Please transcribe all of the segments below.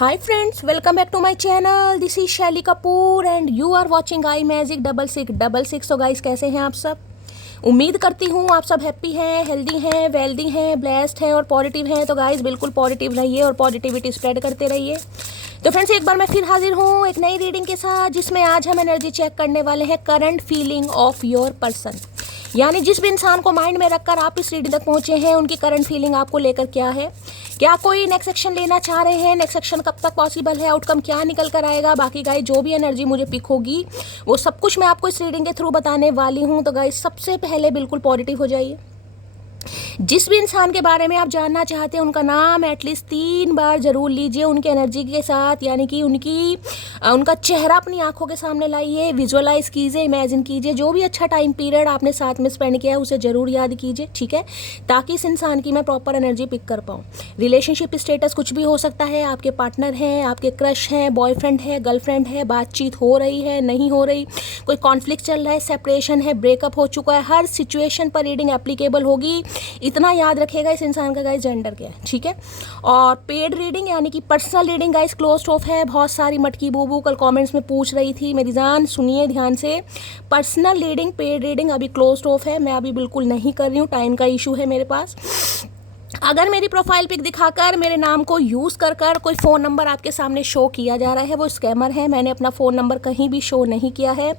Hi friends, welcome back to my channel. This is Shelly Kapoor and you are watching I magic 6666। तो guys कैसे हैं आप सब? उम्मीद करती हूँ आप सब हैप्पी हैं, हेल्दी हैं, वेल्दी हैं, ब्लेस्ड हैं और पॉजिटिव हैं। तो गाइस बिल्कुल पॉजिटिव रहिए और पॉजिटिविटी स्प्रेड करते रहिए। तो फ्रेंड्स एक बार मैं फिर हाजिर हूँ एक नई रीडिंग के साथ, जिसमें आज हम एनर्जी चेक करने वाले हैं current feeling of your person. यानी जिस भी इंसान को माइंड में रखकर आप इस रीडिंग तक पहुंचे हैं, उनकी करंट फीलिंग आपको लेकर क्या है। क्या कोई नेक्स्ट एक्शन लेना चाह रहे हैं? नेक्स्ट एक्शन कब तक पॉसिबल है? आउटकम क्या निकल कर आएगा? बाकी गाइस जो भी एनर्जी मुझे पिक होगी वो सब कुछ मैं आपको इस रीडिंग के थ्रू बताने वाली हूँ। तो गाइस सबसे पहले बिल्कुल पॉजिटिव हो जाइए। जिस भी इंसान के बारे में आप जानना चाहते हैं उनका नाम एटलीस्ट 3 बार जरूर लीजिए उनकी एनर्जी के साथ, यानी कि उनका चेहरा अपनी आंखों के सामने लाइए, विजुअलाइज कीजिए, इमेजिन कीजिए। जो भी अच्छा टाइम पीरियड आपने साथ में स्पेंड किया है उसे ज़रूर याद कीजिए, ठीक है, ताकि इस इंसान की मैं प्रॉपर एनर्जी पिक कर पाऊँ। रिलेशनशिप स्टेटस कुछ भी हो सकता है, आपके पार्टनर हैं, आपके क्रश हैं, बॉयफ्रेंड है, गर्लफ्रेंड है, बातचीत हो रही है, नहीं हो रही, कोई कॉन्फ्लिक्ट चल रहा है, सेपरेशन है, ब्रेकअप हो चुका है, हर सिचुएशन पर रीडिंग एप्लीकेबल होगी। इतना याद रखिएगा इस इंसान का गाइस जेंडर क्या है, ठीक है। और पेड रीडिंग यानी कि personal reading guys closed of है। बहुत सारी मटकी बूबू कल कमेंट्स में पूछ रही थी, मेरी जान सुनिए ध्यान से। पर्सनल रीडिंग, पेड रीडिंग अभी क्लोज्ड ऑफ है, मैं अभी बिल्कुल नहीं कर रही हूँ, टाइम का इशू है मेरे पास। अगर मेरी प्रोफाइल पिक दिखाकर मेरे नाम को यूज़ कर कोई फ़ोन नंबर आपके सामने शो किया जा रहा है, वो स्कैमर है। मैंने अपना फ़ोन नंबर कहीं भी शो नहीं किया है,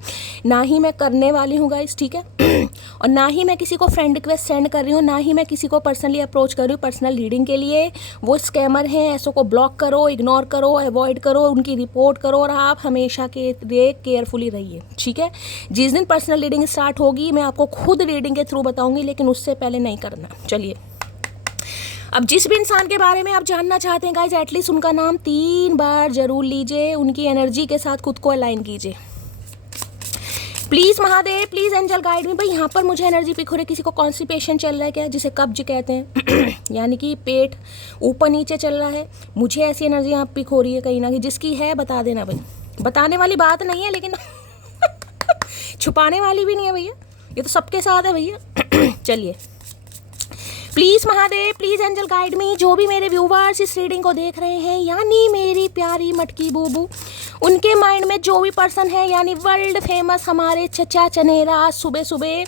ना ही मैं करने वाली हूँ गाइस, ठीक है। और ना ही मैं किसी को फ्रेंड रिक्वेस्ट सेंड कर रही हूँ, ना ही मैं किसी को पर्सनली अप्रोच कर रही हूँ पर्सनल रीडिंग के लिए। वो स्कैमर हैं, ऐसों को ब्लॉक करो, इग्नोर करो, अवॉइड करो, उनकी रिपोर्ट करो और आप हमेशा के लिए केयरफुली रहिए, ठीक है। जिस दिन पर्सनल रीडिंग स्टार्ट होगी मैं आपको खुद रीडिंग के थ्रू बताऊँगी, लेकिन उससे पहले नहीं करना। चलिए, अब जिस भी इंसान के बारे में आप जानना चाहते हैं गाइज, एटलीस्ट उनका नाम 3 बार जरूर लीजिए, उनकी एनर्जी के साथ खुद को अलाइन कीजिए। Please Mahadev, please angel guide में। भाई यहाँ पर मुझे एनर्जी पिक हो रही है, किसी को कॉन्स्टिपेशन चल रहा है क्या, जिसे कब्ज कहते हैं यानी कि पेट ऊपर नीचे चल रहा है। मुझे ऐसी एनर्जी यहाँ पिक हो रही है कहीं ना कहीं, जिसकी है बता देना भाई। बताने वाली बात नहीं है लेकिन छुपाने वाली भी नहीं है भैया, ये तो सबके साथ है भैया। चलिए, please Mahadev, please angel guide me. जो भी मेरे व्यूवर्स इस रीडिंग को देख रहे हैं, यानी मेरी प्यारी मटकी बूबू, उनके माइंड में जो भी पर्सन है, यानी वर्ल्ड फेमस हमारे चचा चनेरा, सुबह सुबह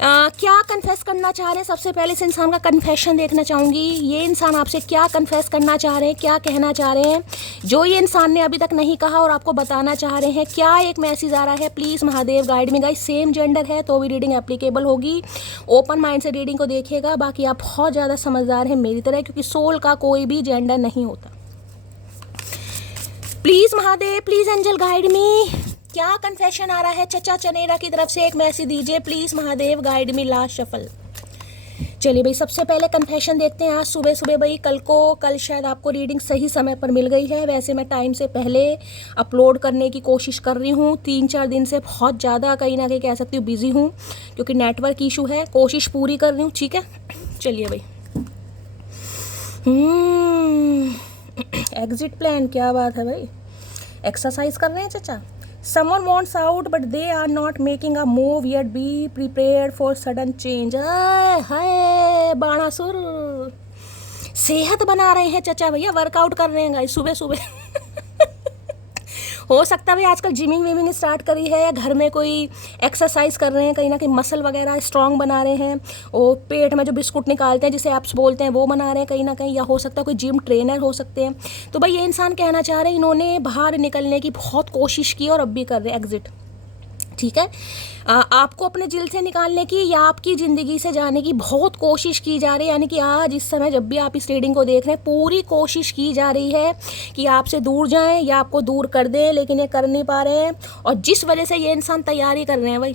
क्या कन्फेस करना चाह रहे हैं। सबसे पहले इस इंसान का कन्फेशन देखना चाहूँगी। ये इंसान आपसे क्या कन्फेस करना चाह रहे हैं, क्या कहना चाह रहे हैं, जो ये इंसान ने अभी तक नहीं कहा और आपको बताना चाह रहे हैं। क्या एक मैसेज आ रहा है? प्लीज़ महादेव गाइड में। गाइस सेम जेंडर है तो भी रीडिंग एप्लीकेबल होगी। ओपन माइंड से रीडिंग को देखिएगा। बाकी आप बहुत ज़्यादा समझदार हैं मेरी तरह, क्योंकि सोल का कोई भी जेंडर नहीं होता। Please Mahadev, please angel guide me. क्या कन्फेशन आ रहा है चचा चनेरा की तरफ से? एक मैसेज दीजिए please Mahadev guide me. Last shuffle. चलिए भाई, सबसे पहले कन्फेशन देखते हैं। आज सुबह सुबह भाई, कल शायद आपको रीडिंग सही समय पर मिल गई है। वैसे मैं टाइम से पहले अपलोड करने की कोशिश कर रही हूँ। 3-4 दिन से बहुत ज़्यादा कहीं ना कहीं कह सकती हूँ बिजी हूँ, क्योंकि नेटवर्क इशू है। कोशिश पूरी कर रही हूँ, ठीक है। चलिए भाई, एग्जिट प्लान, क्या बात है भाई। एक्सरसाइज कर रहे हैं चचा। Someone wants out but they are not making a move yet. Be prepared for sudden change. हाय बाणासुर, सेहत बना रहे हैं चचा भैया, वर्कआउट कर रहे हैं गाइस सुबह सुबह। हो सकता है भाई आजकल जिमिंग विमिंग स्टार्ट करी है, या घर में कोई एक्सरसाइज कर रहे हैं, कहीं ना कहीं मसल वगैरह स्ट्रांग बना रहे हैं, और पेट में जो बिस्कुट निकालते हैं जिसे एप्स बोलते हैं वो बना रहे हैं कहीं ना कहीं, या हो सकता है कोई जिम ट्रेनर हो सकते हैं। तो भाई ये इंसान कहना चाह रहे हैं इन्होंने बाहर निकलने की बहुत कोशिश की और अब भी कर रहे हैं एग्जिट, ठीक है। आपको अपने दिल से निकालने की या आपकी ज़िंदगी से जाने की बहुत कोशिश की जा रही है। यानी कि आज इस समय जब भी आप इस रीडिंग को देख रहे हैं, पूरी कोशिश की जा रही है कि आपसे दूर जाएं या आपको दूर कर दें, लेकिन ये कर नहीं पा रहे हैं। और जिस वजह से ये इंसान तैयारी कर रहे हैं भाई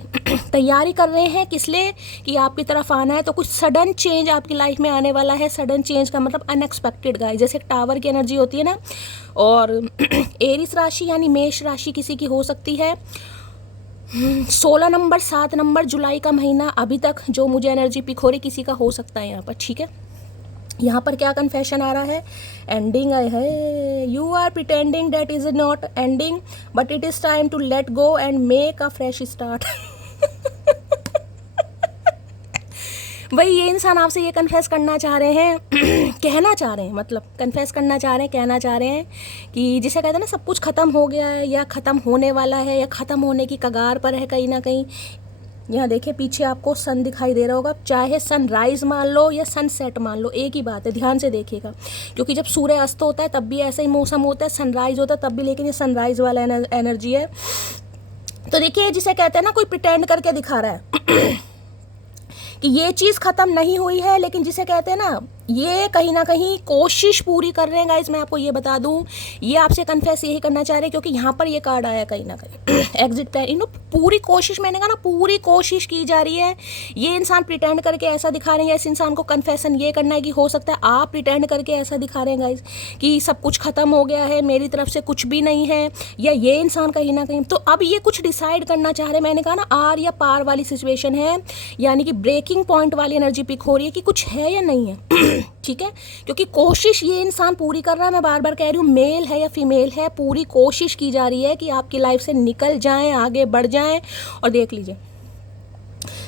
तैयारी कर रहे हैं किस लिए? कि आपकी तरफ आना है। तो कुछ सडन चेंज आपकी लाइफ में आने वाला है। सडन चेंज का मतलब अनएक्सपेक्टेड गाइस, जैसे टावर की एनर्जी होती है ना। और एरिस राशि यानी मेष राशि किसी की हो सकती है। 16 नंबर, 7 नंबर, जुलाई का महीना, अभी तक जो मुझे एनर्जी पिक हो रही किसी का हो सकता है यहाँ पर, ठीक है। यहाँ पर क्या कन्फेशन आ रहा है? एंडिंग है। You are pretending that is not ending but it is time to let go and make a fresh start. भाई ये इंसान आपसे ये कन्फेस करना चाह रहे हैं कहना चाह रहे हैं, मतलब कन्फेस करना चाह रहे हैं, कहना चाह रहे हैं कि जिसे कहते हैं ना सब कुछ ख़त्म हो गया है या ख़त्म होने वाला है या ख़त्म होने की कगार पर है कहीं ना कहीं। यहाँ देखिए पीछे आपको सन दिखाई दे रहा होगा, चाहे सनराइज़ मान लो या सनसेट मान लो, एक ही बात है, ध्यान से देखिएगा। क्योंकि जब सूर्य अस्त होता है तब भी ऐसा ही मौसम होता है, सनराइज़ होता है तब भी, लेकिन ये सनराइज़ वाला एनर्जी है। तो देखिए जिसे कहते हैं ना कोई प्रिटेंड करके दिखा रहा है कि ये चीज़ ख़त्म नहीं हुई है, लेकिन जिसे कहते हैं ना ये कहीं ना कहीं कोशिश पूरी कर रहे हैं गाइज। मैं आपको ये बता दूं, ये आपसे कन्फेस यही करना चाह रहे हैं क्योंकि यहाँ पर ये कार्ड आया कहीं ना कहीं एग्जिट प्लान। पूरी कोशिश, मैंने कहा ना पूरी कोशिश की जा रही है। ये इंसान प्रिटेंड करके ऐसा दिखा रहे हैं, इस इंसान को कन्फेशन ये करना है कि हो सकता है आप प्रिटेंड करके ऐसा दिखा रहे हैं गाइज कि सब कुछ ख़त्म हो गया है, मेरी तरफ से कुछ भी नहीं है, या ये इंसान कहीं ना कहीं। तो अब ये कुछ डिसाइड करना चाह रहे हैं, मैंने कहा ना आर या पार वाली सिचुएशन है, यानी कि ब्रेकिंग पॉइंट वाली एनर्जी पिक हो रही है कि कुछ है या नहीं है। ठीक है, क्योंकि कोशिश ये इंसान पूरी कर रहा है। मैं बार बार कह रही हूँ, मेल है या फीमेल है, पूरी कोशिश की जा रही है कि आपकी लाइफ से निकल जाएं, आगे बढ़ जाएं। और देख लीजिए,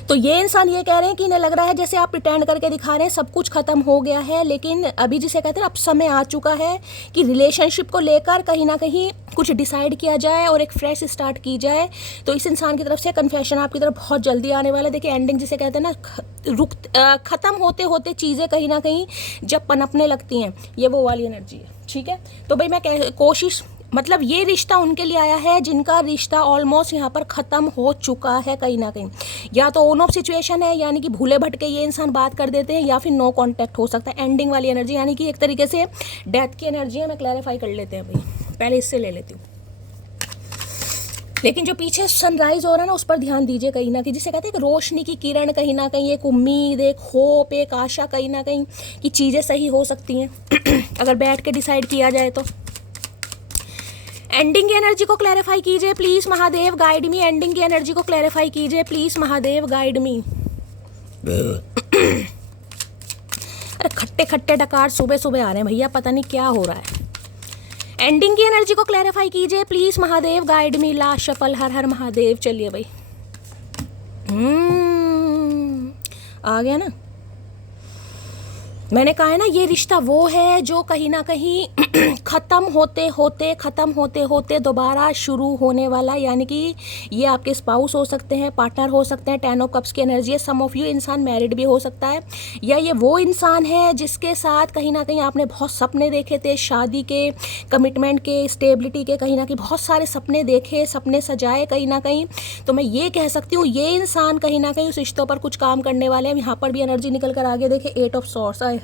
तो ये इंसान ये कह रहे हैं कि इन्हें लग रहा है जैसे आप प्रिटेंड करके दिखा रहे हैं सब कुछ खत्म हो गया है, लेकिन अभी जिसे कहते हैं अब समय आ चुका है कि रिलेशनशिप को लेकर कहीं ना कहीं कुछ डिसाइड किया जाए और एक फ्रेश स्टार्ट की जाए। तो इस इंसान की तरफ से कन्फेशन आपकी तरफ बहुत जल्दी आने वाला है। देखिए एंडिंग जिसे कहते हैं ना ख़त्म होते होते चीज़ें कहीं ना कहीं जब पनपने लगती हैं, ये वो वाली एनर्जी है। ठीक है, तो भाई मैं कोशिश, मतलब ये रिश्ता उनके लिए आया है जिनका रिश्ता ऑलमोस्ट यहाँ पर ख़त्म हो चुका है कहीं ना कहीं। या तो ऑन ऑफ सिचुएशन है, यानी कि भूले भटके ये इंसान बात कर देते हैं, या फिर नो कांटेक्ट हो सकता है। एंडिंग वाली एनर्जी यानी कि एक तरीके से डेथ की एनर्जी है। मैं क्लैरिफाई कर लेते हैं भाई, पहले इससे ले लेती हूँ। लेकिन जो पीछे सनराइज हो रहा है ना उस पर ध्यान दीजिए कहीं ना कहीं, जिसे कहते हैं एक रोशनी की किरण, कहीं ना कहीं एक उम्मीद, एक होप, एक आशा कहीं ना कहीं कि चीज़ें सही हो सकती हैं अगर बैठ के डिसाइड किया जाए तो। एंडिंग की एनर्जी को क्लैरिफाई कीजिए please Mahadev, guide me. Ending की एनर्जी को क्लैरिफाई कीजिए प्लीज़ महादेव, गाइड मी। अरे खट्टे खट्टे डकार सुबह सुबह आ रहे हैं भैया, पता नहीं क्या हो रहा है। एंडिंग की एनर्जी को क्लैरिफाई कीजिए please Mahadev, guide me. Last shuffle, हर हर महादेव। चलिए भाई, आ गया ना। मैंने कहा है ना ये रिश्ता वो है जो कहीं ना कहीं ख़त्म होते होते दोबारा शुरू होने वाला, यानी कि ये आपके स्पाउस हो सकते हैं, पार्टनर हो सकते हैं। 10 ऑफ कप्स की एनर्जी है। सम ऑफ यू इंसान मैरिड भी हो सकता है, या ये वो इंसान है जिसके साथ कहीं ना कहीं आपने बहुत सपने देखे थे, शादी के, कमिटमेंट के, स्टेबिलिटी के, कहीं ना कहीं बहुत सारे सपने देखे, सपने सजाए कहीं ना कहीं। तो मैं ये कह सकती हूँ ये इंसान कहीं ना कहीं उस रिश्तों पर कुछ काम करने वाले हैं। यहाँ पर भी एनर्जी निकल कर आगे देखे, 8 ऑफ सॉर्ड्स है।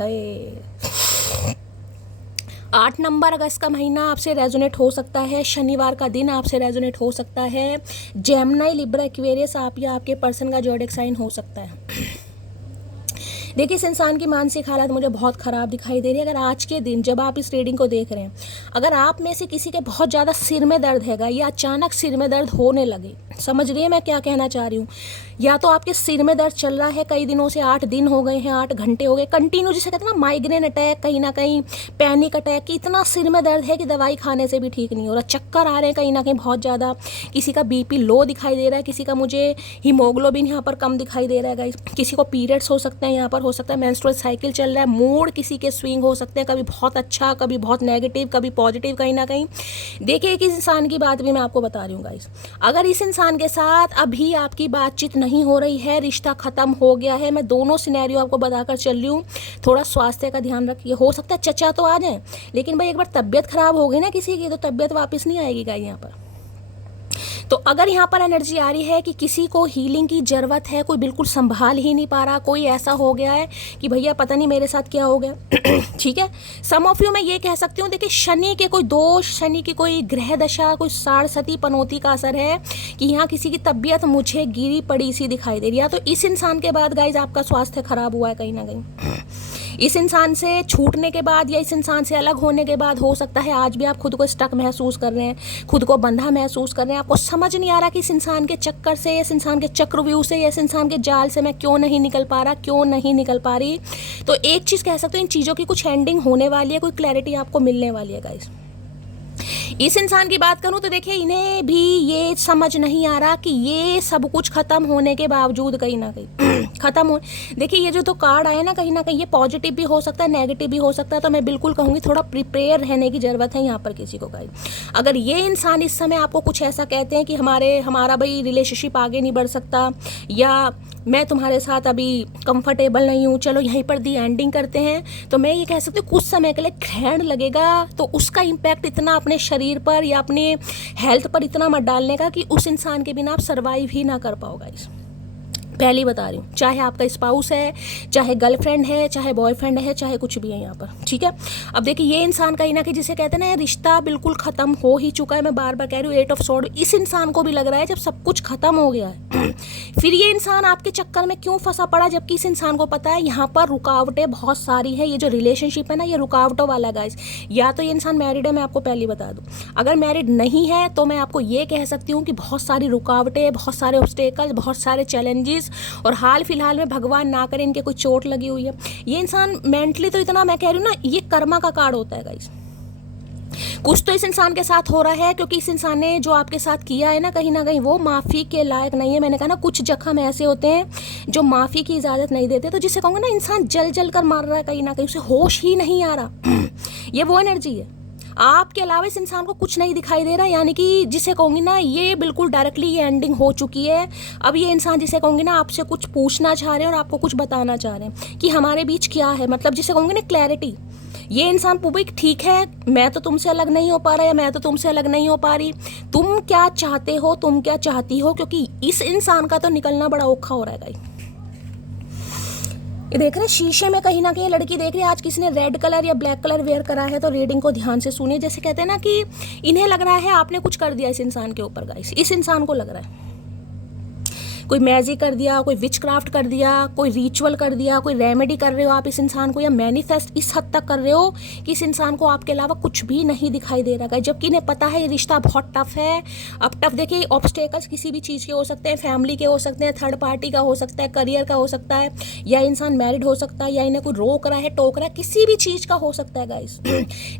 8 नंबर अगस्त का महीना आपसे रेजोनेट हो सकता है, शनिवार का दिन आपसे रेजोनेट हो सकता है। जेमिनी, लिब्रा, एक्वेरियस आप या आपके पर्सन का ज़ोडिएक साइन हो सकता है। देखिए इस इंसान की मानसिक हालत मुझे बहुत ख़राब दिखाई दे रही है। अगर आज के दिन जब आप इस रीडिंग को देख रहे हैं, अगर आप में से किसी के बहुत ज़्यादा सिर में दर्द हैगा या अचानक सिर में दर्द होने लगे, समझ रही है मैं क्या कहना चाह रही हूँ, या तो आपके सिर में दर्द चल रहा है कई दिनों से, 8 दिन हो गए हैं, 8 घंटे हो गए कंटिन्यू, जिसे कहते हैं ना माइग्रेन अटैक, कहीं ना कहीं पैनिक अटैक, कि इतना सिर में दर्द है कि दवाई खाने से भी ठीक नहीं हो रहा, चक्कर आ रहे हैं कहीं ना कहीं बहुत ज़्यादा, किसी का बीपी लो दिखाई दे रहा है, किसी का मुझे हीमोग्लोबिन यहाँ पर कम दिखाई दे रहा है गाइस, किसी को पीरियड्स हो सकते हैं, यहाँ पर हो सकता है मेंस्ट्रुअल साइकिल चल रहा है, मूड किसी के स्विंग हो सकते हैं, कभी बहुत अच्छा, कभी बहुत नेगेटिव, कभी पॉजिटिव कहीं ना कहीं। देखिए एक इंसान की बात भी मैं आपको बता रही हूँ गाइस, अगर इस इंसान के साथ अभी आपकी बातचीत नहीं हो रही है, रिश्ता ख़त्म हो गया है, मैं दोनों सिनेरियो आपको बताकर चल रही हूँ, थोड़ा स्वास्थ्य का ध्यान रखिए। हो सकता है चचा तो आ जाए, लेकिन भाई एक बार तबीयत खराब हो गई ना किसी की, तो तबीयत वापस नहीं आएगी गाइस यहाँ पर। तो अगर यहाँ पर एनर्जी आ रही है कि किसी को हीलिंग की ज़रूरत है, कोई बिल्कुल संभाल ही नहीं पा रहा, कोई ऐसा हो गया है कि भैया पता नहीं मेरे साथ क्या हो गया ठीक है। सम ऑफ यू मैं ये कह सकती हूँ, देखिए शनि के कोई दोष, शनि की कोई ग्रह दशा, कोई साढ़सती पनौती का असर है कि यहाँ किसी की तबीयत मुझे गिरी पड़ी सी दिखाई दे रही है। तो इस इंसान के बाद गाइज आपका स्वास्थ्य खराब हुआ है कहीं ना कहीं, इस इंसान से छूटने के बाद या इस इंसान से अलग होने के बाद हो सकता है आज भी आप खुद को स्टक महसूस कर रहे हैं, खुद को बंधा महसूस कर रहे हैं, आपको समझ नहीं आ रहा कि इस इंसान के चक्कर से, इस इंसान के चक्रव्यूह से, इस इंसान के जाल से मैं क्यों नहीं निकल पा रहा, क्यों नहीं निकल पा रही। तो एक चीज़ कह सकते हो, इन चीज़ों की कुछ एंडिंग होने वाली है, कोई क्लैरिटी आपको मिलने वाली है गाइस। इस इंसान की बात करूं तो देखिए इन्हें भी ये समझ नहीं आ रहा कि ये सब कुछ खत्म होने के बावजूद कहीं ना कहीं खत्म हो, देखिए ये जो तो कार्ड आए ना कहीं ये पॉजिटिव भी हो सकता है, नेगेटिव भी हो सकता है। तो मैं बिल्कुल कहूँगी थोड़ा प्रिपेयर रहने की ज़रूरत है यहाँ पर किसी को गाइस। अगर ये इंसान इस समय आपको कुछ ऐसा कहते हैं कि हमारा भाई रिलेशनशिप आगे नहीं बढ़ सकता, या मैं तुम्हारे साथ अभी कंफर्टेबल नहीं हूँ, चलो यहीं पर दी एंडिंग करते हैं, तो मैं ये कह सकती हूँ कुछ समय के लिए ग्रहण लगेगा। तो उसका इम्पैक्ट इतना अपने शरीर पर या अपने हेल्थ पर इतना मत डालने का कि उस इंसान के बिना आप सर्वाइव ही ना कर पाओ गाइस। पहली बता रही हूँ, चाहे आपका स्पाउस है, चाहे गर्लफ्रेंड है, चाहे बॉयफ्रेंड है, चाहे कुछ भी है यहाँ पर, ठीक है। अब देखिए ये इंसान कहीं ना कहीं जिसे कहते हैं ना रिश्ता बिल्कुल ख़त्म हो ही चुका है। मैं बार बार कह रही हूँ 8 ऑफ सॉर्ड इस इंसान को भी लग रहा है जब सब कुछ ख़त्म हो गया है फिर ये इंसान आपके चक्कर में क्यों फंसा पड़ा, जबकि इस इंसान को पता है यहाँ पर रुकावटें बहुत सारी है। ये जो रिलेशनशिप है ना ये रुकावटों वाला गाइस। या तो ये इंसान मैरिड है, मैं आपको पहले बता दूँ। अगर मैरिड नहीं है तो मैं आपको ये कह सकती हूँ कि बहुत सारी रुकावटें, बहुत सारे ऑब्स्टेकल्स, बहुत सारे चैलेंजेस, और हाल फिलहाल में भगवान ना करे इनके कोई चोट लगी हुई है। ये इंसान मेंटली तो इतना, मैं कह रही हूँ ना, ये कर्मा का कार्ड होता है गाइस। कुछ तो इस इंसान के साथ हो रहा है क्योंकि इस इंसान ने जो आपके साथ किया है ना कहीं वो माफ़ी के लायक नहीं है। मैंने कहा ना कुछ जख्म ऐसे होते हैं जो माफ़ी की इजाज़त नहीं देते। तो जिसे कहूँगा ना इंसान जल कर मार रहा है कहीं ना कहीं, उसे होश ही नहीं आ रहा ये वो एनर्जी है। आपके अलावा इस इंसान को कुछ नहीं दिखाई दे रहा, यानी कि जिसे कहूँगी ना ये बिल्कुल डायरेक्टली ये एंडिंग हो चुकी है। अब ये इंसान जिसे कहूँगी ना आपसे कुछ पूछना चाह रहे हैं और आपको कुछ बताना चाह रहे हैं कि हमारे बीच क्या है, मतलब जिसे कहूँगी ना क्लैरिटी। ये इंसान पूरी ठीक है, मैं तो तुमसे अलग नहीं हो पा रहा या मैं तो तुमसे अलग नहीं हो पा रही, तुम क्या चाहते हो, तुम क्या चाहती हो, क्योंकि इस इंसान का तो निकलना बड़ा औखा हो रहा है गाइस। ये देख रहे हैं शीशे में कहीं ना कहीं लड़की देख रही है। आज किसी ने रेड कलर या ब्लैक कलर वेयर करा है, तो रीडिंग को ध्यान से सुनिए। जैसे कहते हैं ना कि इन्हें लग रहा है आपने कुछ कर दिया इस इंसान के ऊपर गाइस। इस इंसान को लग रहा है कोई मैजिक कर दिया, कोई विच क्राफ्ट कर दिया, कोई रिचुअल कर दिया, कोई रेमेडी कर रहे हो आप इस इंसान को, या मैनिफेस्ट इस हद तक कर रहे हो कि इस इंसान को आपके अलावा कुछ भी नहीं दिखाई दे रहा है। जबकि इन्हें पता है ये रिश्ता बहुत टफ है। अब टफ देखिए, ऑब्स्टेकल्स किसी भी चीज़ के हो सकते हैं, फैमिली के हो सकते हैं, थर्ड पार्टी का हो सकता है, करियर का हो सकता है, या इंसान मैरिड हो सकता है, या इन्हें कोई रोक रहा है, टोक रहा है, किसी भी चीज़ का हो सकता है गाइस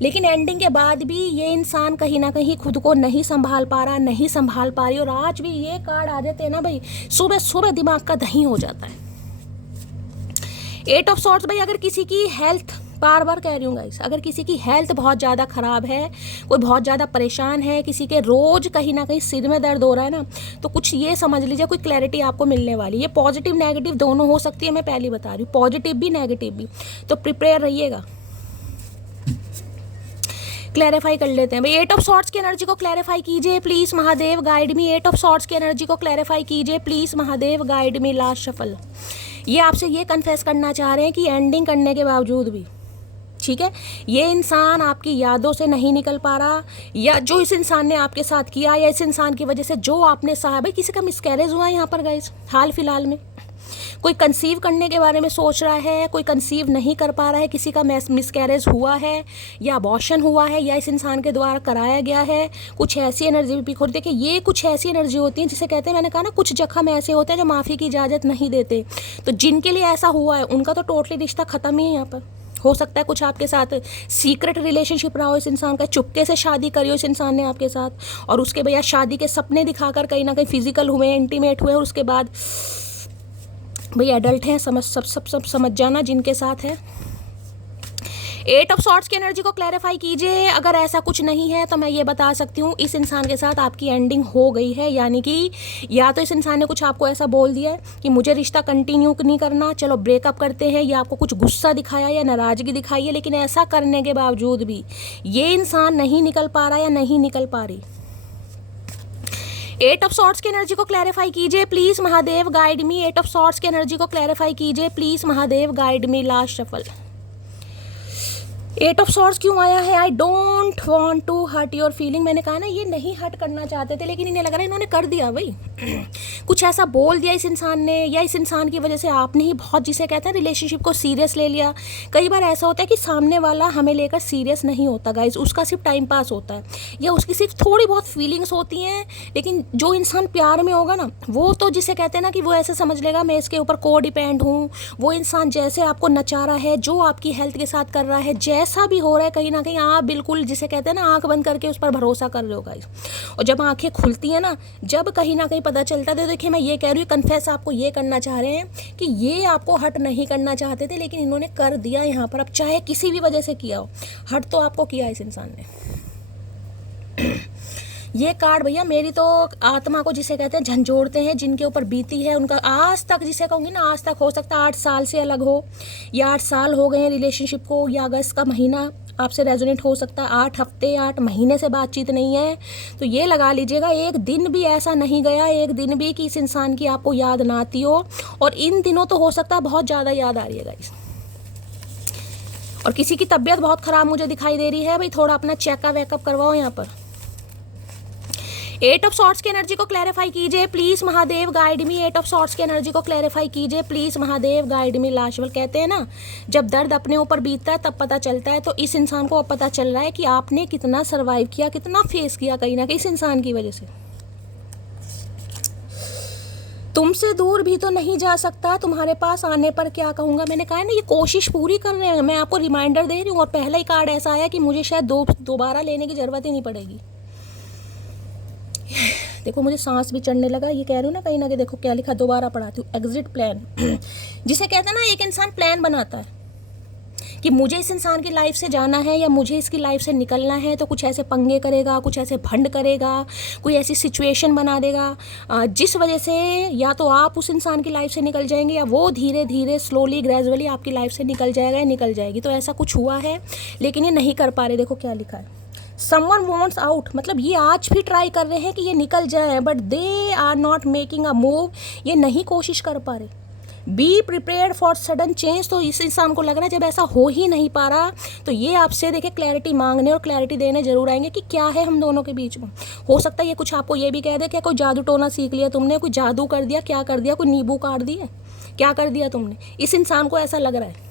लेकिन एंडिंग के बाद भी ये इंसान कहीं ना कहीं खुद को नहीं संभाल पा रहा, नहीं संभाल पा रही। और आज भी ये कार्ड आ जाते हैं ना भाई, सुबह सुबह दिमाग का दही हो जाता है। 8 ऑफ सॉर्ड्स भाई, अगर किसी की हेल्थ, बार बार कह रही हूँ गाइस, अगर किसी की हेल्थ बहुत ज़्यादा ख़राब है, कोई बहुत ज़्यादा परेशान है, किसी के रोज़ कहीं ना कहीं सिर में दर्द हो रहा है ना, तो कुछ ये समझ लीजिए कोई क्लैरिटी आपको मिलने वाली है। पॉजिटिव नेगेटिव दोनों हो सकती है, मैं पहले बता रही हूँ, पॉजिटिव भी नेगेटिव भी। तो प्रिपेयर रहिएगा। क्लैरिफाई कर लेते हैं भाई। 8 ऑफ सॉर्ड्स की एनर्जी को क्लैरिफाई कीजिए please Mahadev, guide me. 8 of swords की एनर्जी को क्लैरिफाई कीजिए please Mahadev, guide me. Last shuffle. ये आपसे ये कन्फेस करना चाह रहे हैं कि एंडिंग करने के बावजूद भी, ठीक है, ये इंसान आपकी यादों से नहीं निकल पा रहा, या जो इस इंसान ने आपके साथ किया, या इस इंसान की वजह से जो आपने सहा। भाई किसी का मिसकैरेज हुआ है यहाँ पर गाइस हाल फिलहाल में, कोई कंसीव करने के बारे में सोच रहा है, कोई कंसीव नहीं कर पा रहा है, किसी का मिसकैरेज हुआ है, या अबॉर्शन हुआ है, या इस इंसान के द्वारा कराया गया है। कुछ ऐसी एनर्जी भी पिक देखिए, ये कुछ ऐसी एनर्जी होती है जिसे कहते हैं, मैंने कहा ना कुछ जख्म ऐसे होते हैं जो माफ़ी की इजाज़त नहीं देते। तो जिनके लिए ऐसा हुआ है उनका तो टोटली रिश्ता ख़त्म ही है यहाँ पर। हो सकता है कुछ आपके साथ सीक्रेट रिलेशनशिप रहा हो इस इंसान का, चुपके से शादी करी हो इस इंसान ने आपके साथ, और उसके भैया शादी के सपने दिखाकर कहीं ना कहीं फिजिकल हुए, इंटीमेट हुए, और उसके बाद भाई एडल्ट हैं, सब समझ जाना जिनके साथ है। 8 ऑफ सॉर्ड्स की एनर्जी को क्लैरिफाई कीजिए। अगर ऐसा कुछ नहीं है तो मैं ये बता सकती हूँ इस इंसान के साथ आपकी एंडिंग हो गई है, यानी कि या तो इस इंसान ने कुछ आपको ऐसा बोल दिया है कि मुझे रिश्ता कंटिन्यू नहीं करना, चलो ब्रेकअप करते हैं, या आपको कुछ गुस्सा दिखाया या नाराज़गी दिखाई है, लेकिन ऐसा करने के बावजूद भी ये इंसान नहीं निकल पा रहा या नहीं निकल पा रही। 8 ऑफ सॉर्ड्स की एनर्जी को क्लैरिफाई कीजिए please Mahadev, guide me. 8 of swords की एनर्जी को क्लैरिफाई कीजिए please Mahadev, guide me. Last shuffle. 8 of swords क्यों आया है? I don't want to hurt your feeling. मैंने कहा ना ये नहीं हर्ट करना चाहते थे, लेकिन इन्हें लग रहा है इन्होंने कर दिया भाई कुछ ऐसा बोल दिया इस इंसान ने, या इस इंसान की वजह से आपने ही बहुत, जिसे कहते हैं रिलेशनशिप को सीरियस ले लिया। कई बार ऐसा होता है कि सामने वाला हमें लेकर सीरियस नहीं होता गाइज, उसका सिर्फ टाइम पास होता है, या उसकी सिर्फ थोड़ी बहुत फीलिंग्स होती हैं। लेकिन जो इंसान प्यार में होगा ना, वो तो जिसे कहते हैं ना कि वो ऐसे समझ लेगा मैं इसके ऊपर को डिपेंड हूँ। वो इंसान जैसे आपको नचा रहा है, जो आपकी हेल्थ के साथ कर रहा है, ऐसा भी हो रहा है कहीं ना कहीं आप बिल्कुल जिसे कहते हैं ना आंख बंद करके उस पर भरोसा कर रहे हो गाइस, और जब आंखें खुलती है ना, जब कहीं ना कहीं पता चलता है, तो देखिए मैं ये कह रही हूँ, कन्फेस आपको ये करना चाह रहे हैं कि ये आपको हट नहीं करना चाहते थे, लेकिन इन्होंने कर दिया यहाँ पर। अब चाहे किसी भी वजह से किया हो, हट तो आपको किया इस इंसान ने। ये कार्ड भैया मेरी तो आत्मा को जिसे कहते हैं झंझोड़ते हैं, जिनके ऊपर बीती है उनका आज तक, जिसे कहूँगी ना आज तक, हो सकता है 8 साल से अलग हो, या 8 साल हो गए हैं रिलेशनशिप को, या अगस्त का महीना आपसे रेजोनेट हो सकता है, 8 हफ्ते 8 महीने से बातचीत नहीं है, तो ये लगा लीजिएगा एक दिन भी ऐसा नहीं गया, एक दिन भी कि इस इंसान की आपको याद ना आती हो, और इन दिनों तो हो सकता है बहुत ज़्यादा याद आ रही है गाइस। और किसी की तबीयत बहुत ख़राब मुझे दिखाई दे रही है भाई, थोड़ा अपना चेकअप वेकअप करवाओ यहाँ पर। 8 ऑफ सॉर्ट्स की एनर्जी को क्लैरिफाई कीजिए please Mahadev, guide me. 8 of swords की एनर्जी को क्लैरिफाई कीजिए please Mahadev, guide me. Last shuffle कहते हैं ना, जब दर्द अपने ऊपर बीतता है तब पता चलता है, तो इस इंसान को अब पता चल रहा है कि आपने कितना सर्वाइव किया, कितना फेस किया कहीं ना कहीं इस इंसान की वजह से। तुमसे दूर भी तो नहीं जा सकता, तुम्हारे पास आने पर क्या कहूँगा। मैंने कहा है ना, ये कोशिश पूरी कर रहे हैं, मैं आपको रिमाइंडर दे रही हूँ। और पहला ही कार्ड ऐसा आया कि मुझे शायद दोबारा लेने की ज़रूरत ही नहीं पड़ेगी। देखो मुझे सांस भी चढ़ने लगा, ये कह रही हूँ ना कहीं ना कहीं। देखो क्या लिखा, दोबारा पढ़ाती हूँ। एग्जिट प्लान जिसे कहते हैं ना, एक इंसान प्लान बनाता है कि मुझे इस इंसान की लाइफ से जाना है या मुझे इसकी लाइफ से निकलना है, तो कुछ ऐसे पंगे करेगा, कुछ ऐसे भंड करेगा, कोई ऐसी सिचुएशन बना देगा जिस वजह से या तो आप उस इंसान की लाइफ से निकल जाएंगे, या वो धीरे धीरे स्लोली ग्रेजुअली आपकी लाइफ से निकल जाएगा या निकल जाएगी। तो ऐसा कुछ हुआ है, लेकिन ये नहीं कर पा रहे। देखो क्या लिखा है, समवन वॉन्ट्स आउट, मतलब ये आज भी ट्राई कर रहे हैं कि ये निकल जाए, but they are not making a move, ये नहीं कोशिश कर पा रहे। Be prepared for sudden change, तो इस इंसान को लग रहा है जब ऐसा हो ही नहीं पा रहा, तो ये आपसे देखे क्लैरिटी मांगने और क्लैरिटी देने जरूर आएंगे कि क्या है हम दोनों के बीच में। हो सकता है ये कुछ आपको ये भी कह दे कि कोई जादू टोना सीख लिया तुमने, कोई जादू कर दिया, क्या कर दिया, कोई नींबू काट दिया, क्या कर दिया तुमने। इस इंसान को ऐसा लग रहा है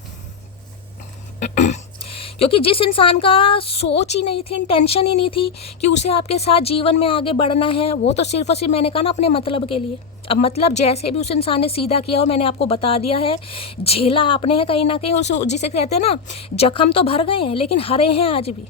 क्योंकि जिस इंसान का सोच ही नहीं थी, इंटेंशन ही नहीं थी कि उसे आपके साथ जीवन में आगे बढ़ना है, वो तो सिर्फ और सिर्फ मैंने कहा ना अपने मतलब के लिए। अब मतलब जैसे भी उस इंसान ने सीधा किया हो, मैंने आपको बता दिया है, झेला आपने है कहीं ना कहीं। उस जिसे कहते हैं ना, जख्म तो भर गए हैं लेकिन हरे हैं आज भी।